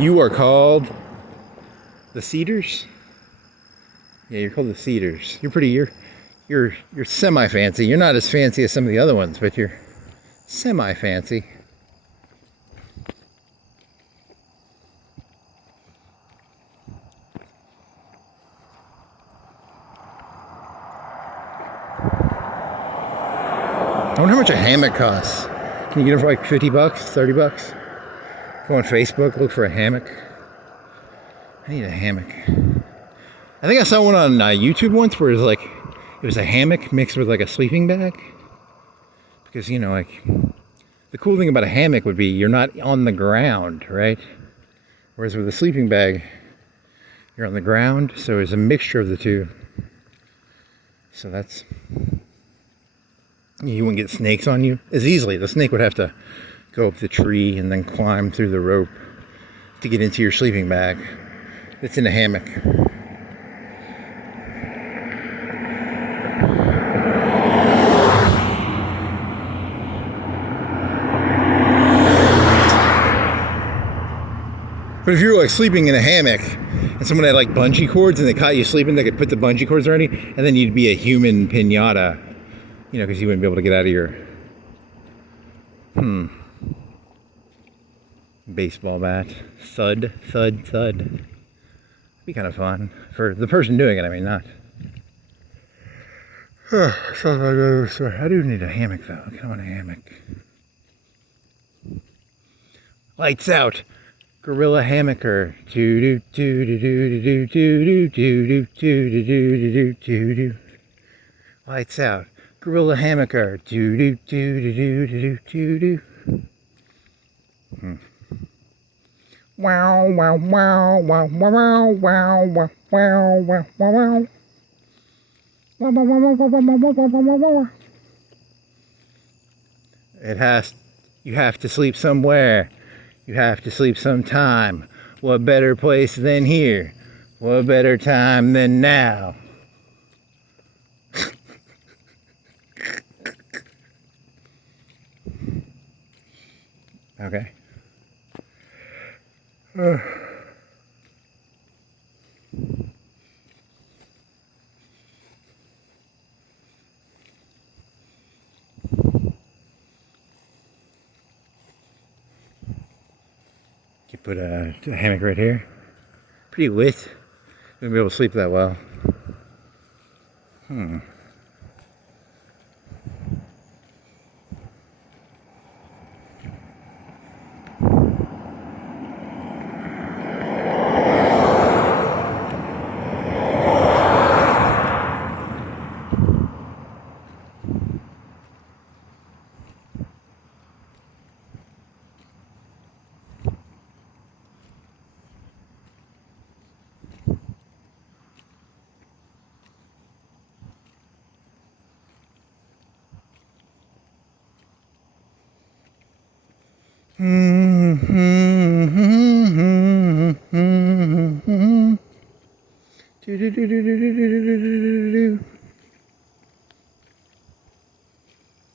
You are called the Cedars? Yeah, you're called the Cedars. You're semi-fancy. You're not as fancy as some of the other ones, but you're semi-fancy. I wonder how much a hammock costs. Can you get it for like $50, $30? Go on Facebook, look for a hammock. I need a hammock. I think I saw one on YouTube once where it was a hammock mixed with like a sleeping bag. Because, you know, like, the cool thing about a hammock would be you're not on the ground, right? Whereas with a sleeping bag, you're on the ground, so there's a mixture of the two. So that's, you wouldn't get snakes on you as easily. The snake would have to go up the tree and then climb through the rope to get into your sleeping bag. It's in a hammock. But if you were like sleeping in a hammock and someone had like bungee cords and they caught you sleeping, they could put the bungee cords already, and then you'd be a human piñata, you know, because you wouldn't be able to get out of your baseball bat. Thud, thud, thud. It'd be kind of fun for the person doing it. I mean, not. I do need a hammock though. I want a hammock. Lights out. Guerrilla hammocker. Lights out. Guerrilla hammocker. Wow, wow, wow, wow, wow, wow, wow, wow, wow, wow. You have to sleep somewhere. You have to sleep sometime. What better place than here? What better time than now? Okay. You put a hammock right here. Pretty lit. Wouldn't be able to sleep that well.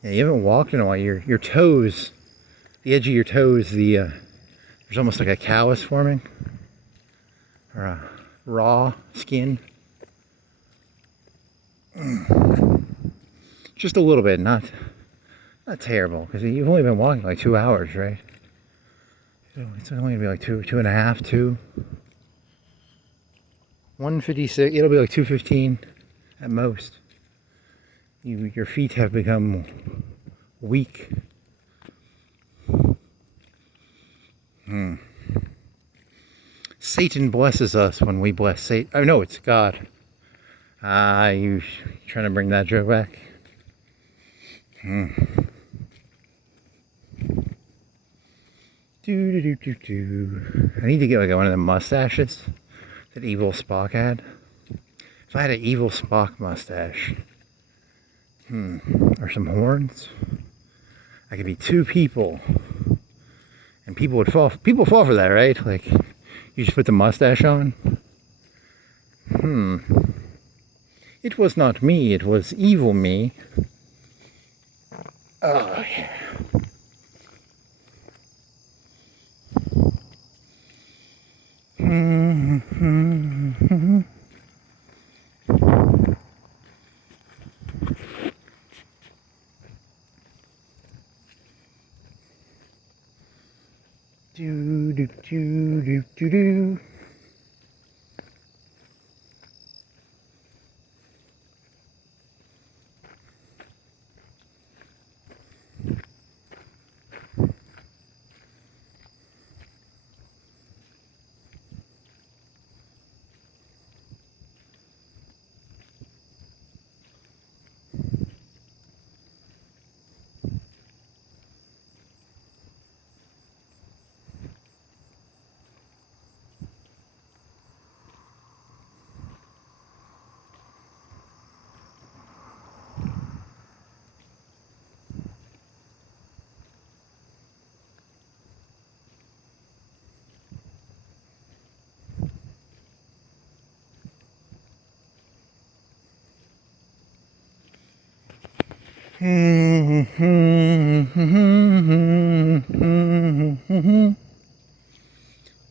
Yeah, you haven't walked in a while. Your toes, the edge of your toes, there's almost like a callus forming, or a raw skin. Just a little bit, not terrible, because you've only been walking like 2 hours, right? So it's only gonna be like two and a half, 1:56. It'll be like 2:15 at most. Your feet have become weak. Satan blesses us when we bless Satan. Oh no, it's God. You trying to bring that joke back? I need to get like one of the mustaches that evil Spock had. If I had an evil Spock mustache, or some horns, I could be two people, and people would fall. People fall for that, right? Like, you just put the mustache on. It was not me. It was evil me. Oh yeah. Do do do do do do.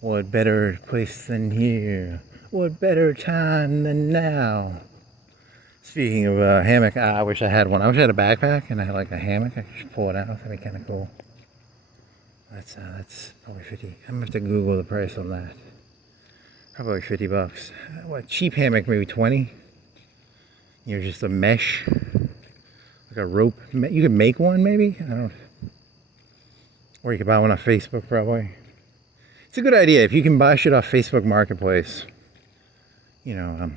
What better place than here? What better time than now? Speaking of hammock, I wish I had one. I wish I had a backpack and I had like a hammock. I could just pull it out. That'd be kind of cool. That's probably 50. I'm gonna have to Google the price on that. Probably like $50. What, cheap hammock? Maybe 20. You know, just a mesh, like a rope. You could make one, maybe. I don't. Or you could buy one off Facebook, probably. It's a good idea if you can buy shit off Facebook Marketplace. You know,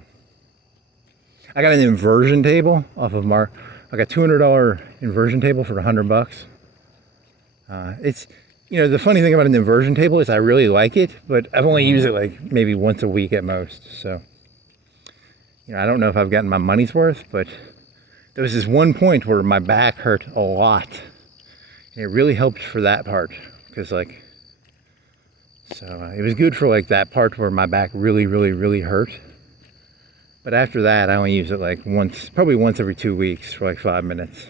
I got an inversion table off of like a $200 inversion table for $100. It's, you know, the funny thing about an inversion table is I really like it, but I've only used it like maybe once a week at most. So, you know, I don't know if I've gotten my money's worth, but there was this one point where my back hurt a lot. And it really helped for that part, because like, so it was good for like that part where my back really hurt. But after that, I only use it like once, probably once every 2 weeks for like 5 minutes.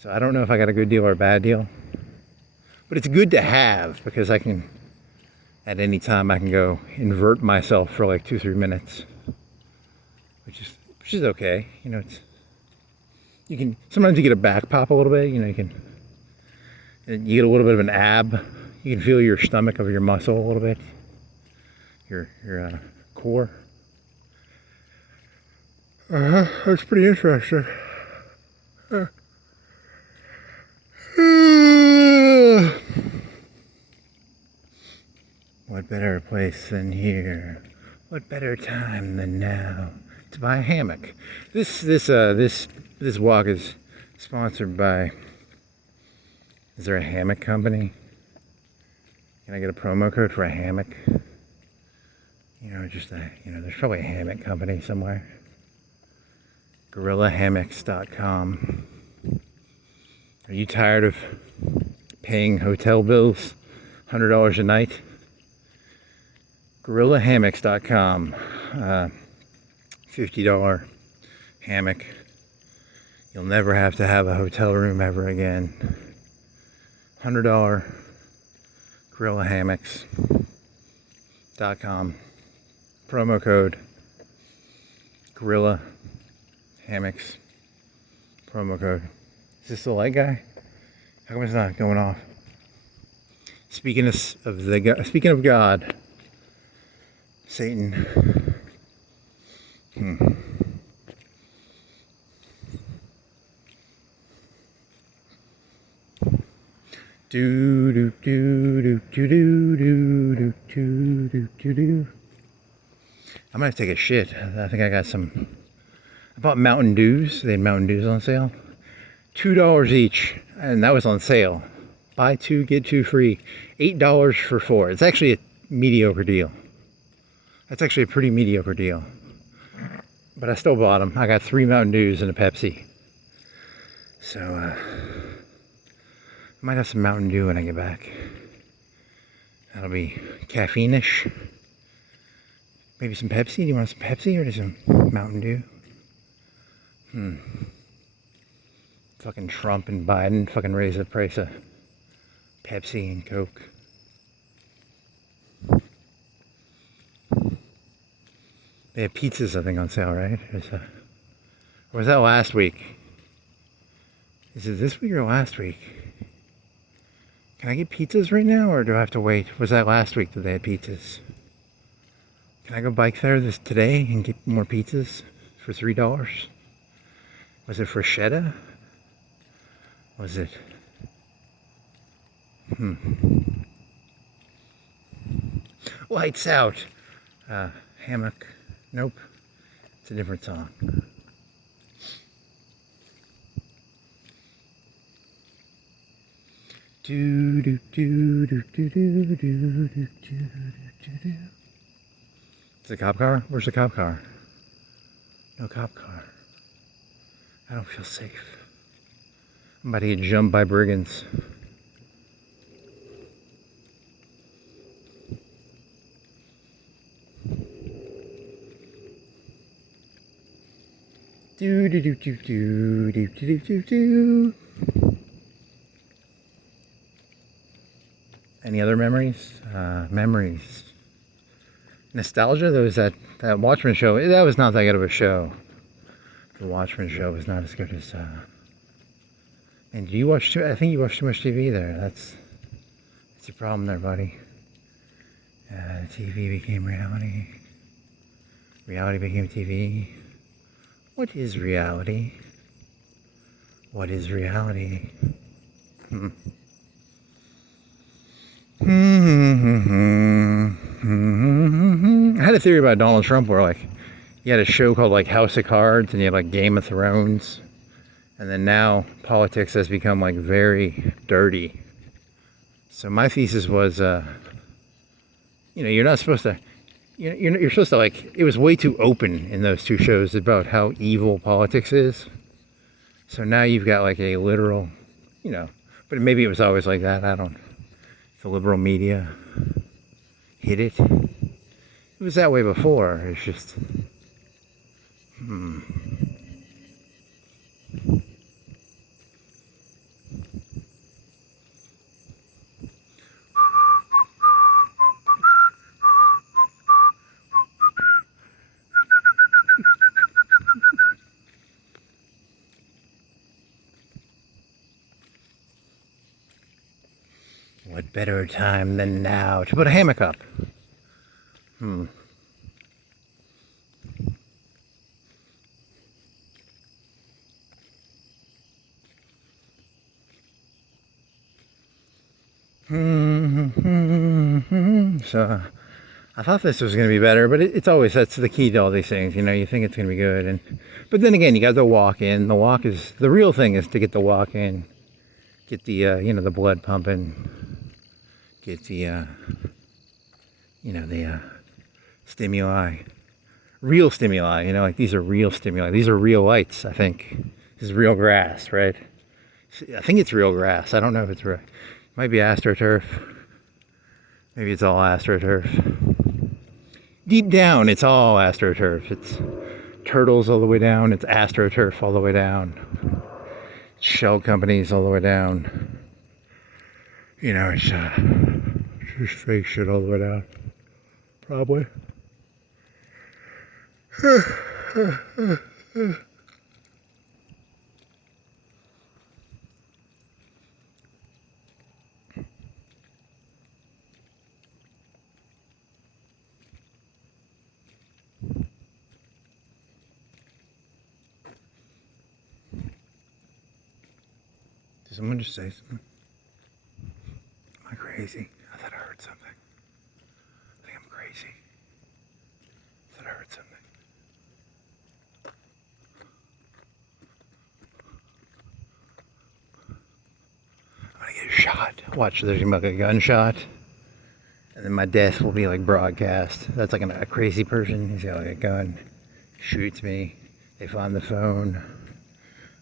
So I don't know if I got a good deal or a bad deal. But it's good to have, because I can, at any time, I can go invert myself for like 2-3 minutes. Which is okay. You know, you can, sometimes you get a back pop a little bit, you know, you get a little bit of an ab, You can feel your stomach of your muscle a little bit, your core. That's pretty interesting. What better place than here? What better time than now to buy a hammock? This walk is sponsored by. Is there a hammock company? Can I get a promo code for a hammock? There's probably a hammock company somewhere. GorillaHammocks.com. Are you tired of paying hotel bills? $100 a night? GorillaHammocks.com. $50 hammock. You'll never have to have a hotel room ever again. $100 GorillaHammocks.com. Promo code Gorilla Hammocks. Promo code. Is this the light guy? How come it's not going off? Speaking of God, Satan. Do do do do do do do do do do do. I'm gonna take a shit. I think I got some. I bought Mountain Dews. They had Mountain Dews on sale. $2 each, and that was on sale. Buy two, get two free. $8 for four. It's actually a mediocre deal. That's actually a pretty mediocre deal. But I still bought them. I got 3 Mountain Dews and a Pepsi. So, I might have some Mountain Dew when I get back. That'll be caffeine-ish. Maybe some Pepsi. Do you want some Pepsi or just some Mountain Dew? Fucking Trump and Biden fucking raise the price of Pepsi and Coke. They have pizzas, I think, on sale, right? Or was that last week? Is it this week or last week? Can I get pizzas right now, or do I have to wait? Was that last week that they had pizzas? Can I go bike there today and get more pizzas for $3? Was it Freshetta? Was it? Lights out. Hammock. Nope. It's a different song. Do do do do do do do do do do. Is the cop car? Where's the cop car? No cop car. I don't feel safe. I'm about to get jumped by brigands. Do do do do do do do do do. Any other memories? Memories. Nostalgia? There was that Watchmen show. That was not that good of a show. The Watchmen show was not as good as. And do you watch I think you watch too much TV there. That's your problem there, buddy. TV became reality. Reality became TV. What is reality? What is reality? I had a theory about Donald Trump where, like, he had a show called, like, House of Cards, and you had, like, Game of Thrones. And then now politics has become, like, very dirty. So my thesis was, you're not supposed to, you're supposed to, like, it was way too open in those two shows about how evil politics is. So now you've got, like, a literal, but maybe it was always like that. I don't. The liberal media hid it. It was that way before. It's just. What better time than now to put a hammock up. So I thought this was going to be better, but it's always, that's the key to all these things, you know, you think it's going to be good, but then again, you got the walk in. The walk is, the real thing is to get the walk in, get the, you know, the blood pumping, get the, you know, the stimuli, real stimuli, you know, like these are real stimuli. These are real lights, I think. This is real grass, right? I think it's real grass. I don't know if it's real. It might be astroturf. Maybe it's all astroturf. Deep down, it's all astroturf. It's turtles all the way down. It's astroturf all the way down. Shell companies all the way down. You know, it's just fake shit all the way down. Probably. Did someone just say something? Am I crazy? I thought I heard something. I think I'm crazy. I thought I heard something. I'm gonna get shot. Watch, there's gonna be like a gunshot. And then my death will be like broadcast. That's like a crazy person. He's got like a gun. Shoots me. They find the phone.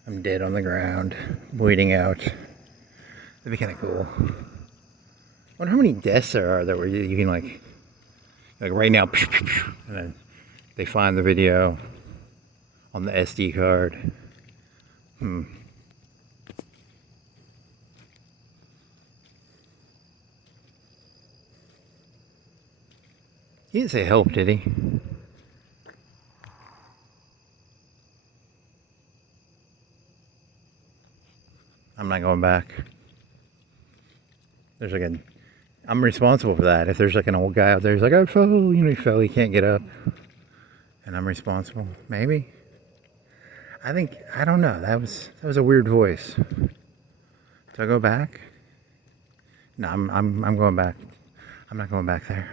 I'm dead on the ground, bleeding out. That'd be kind of cool. I wonder how many deaths there are that where you can like right now, and then they find the video on the SD card. He didn't say help, did he? I'm not going back. There's like I'm responsible for that. If there's like an old guy out there who's like, I fell, you know, he fell, he can't get up. And I'm responsible. Maybe. I don't know. That was a weird voice. Do I go back? No, I'm going back. I'm not going back there.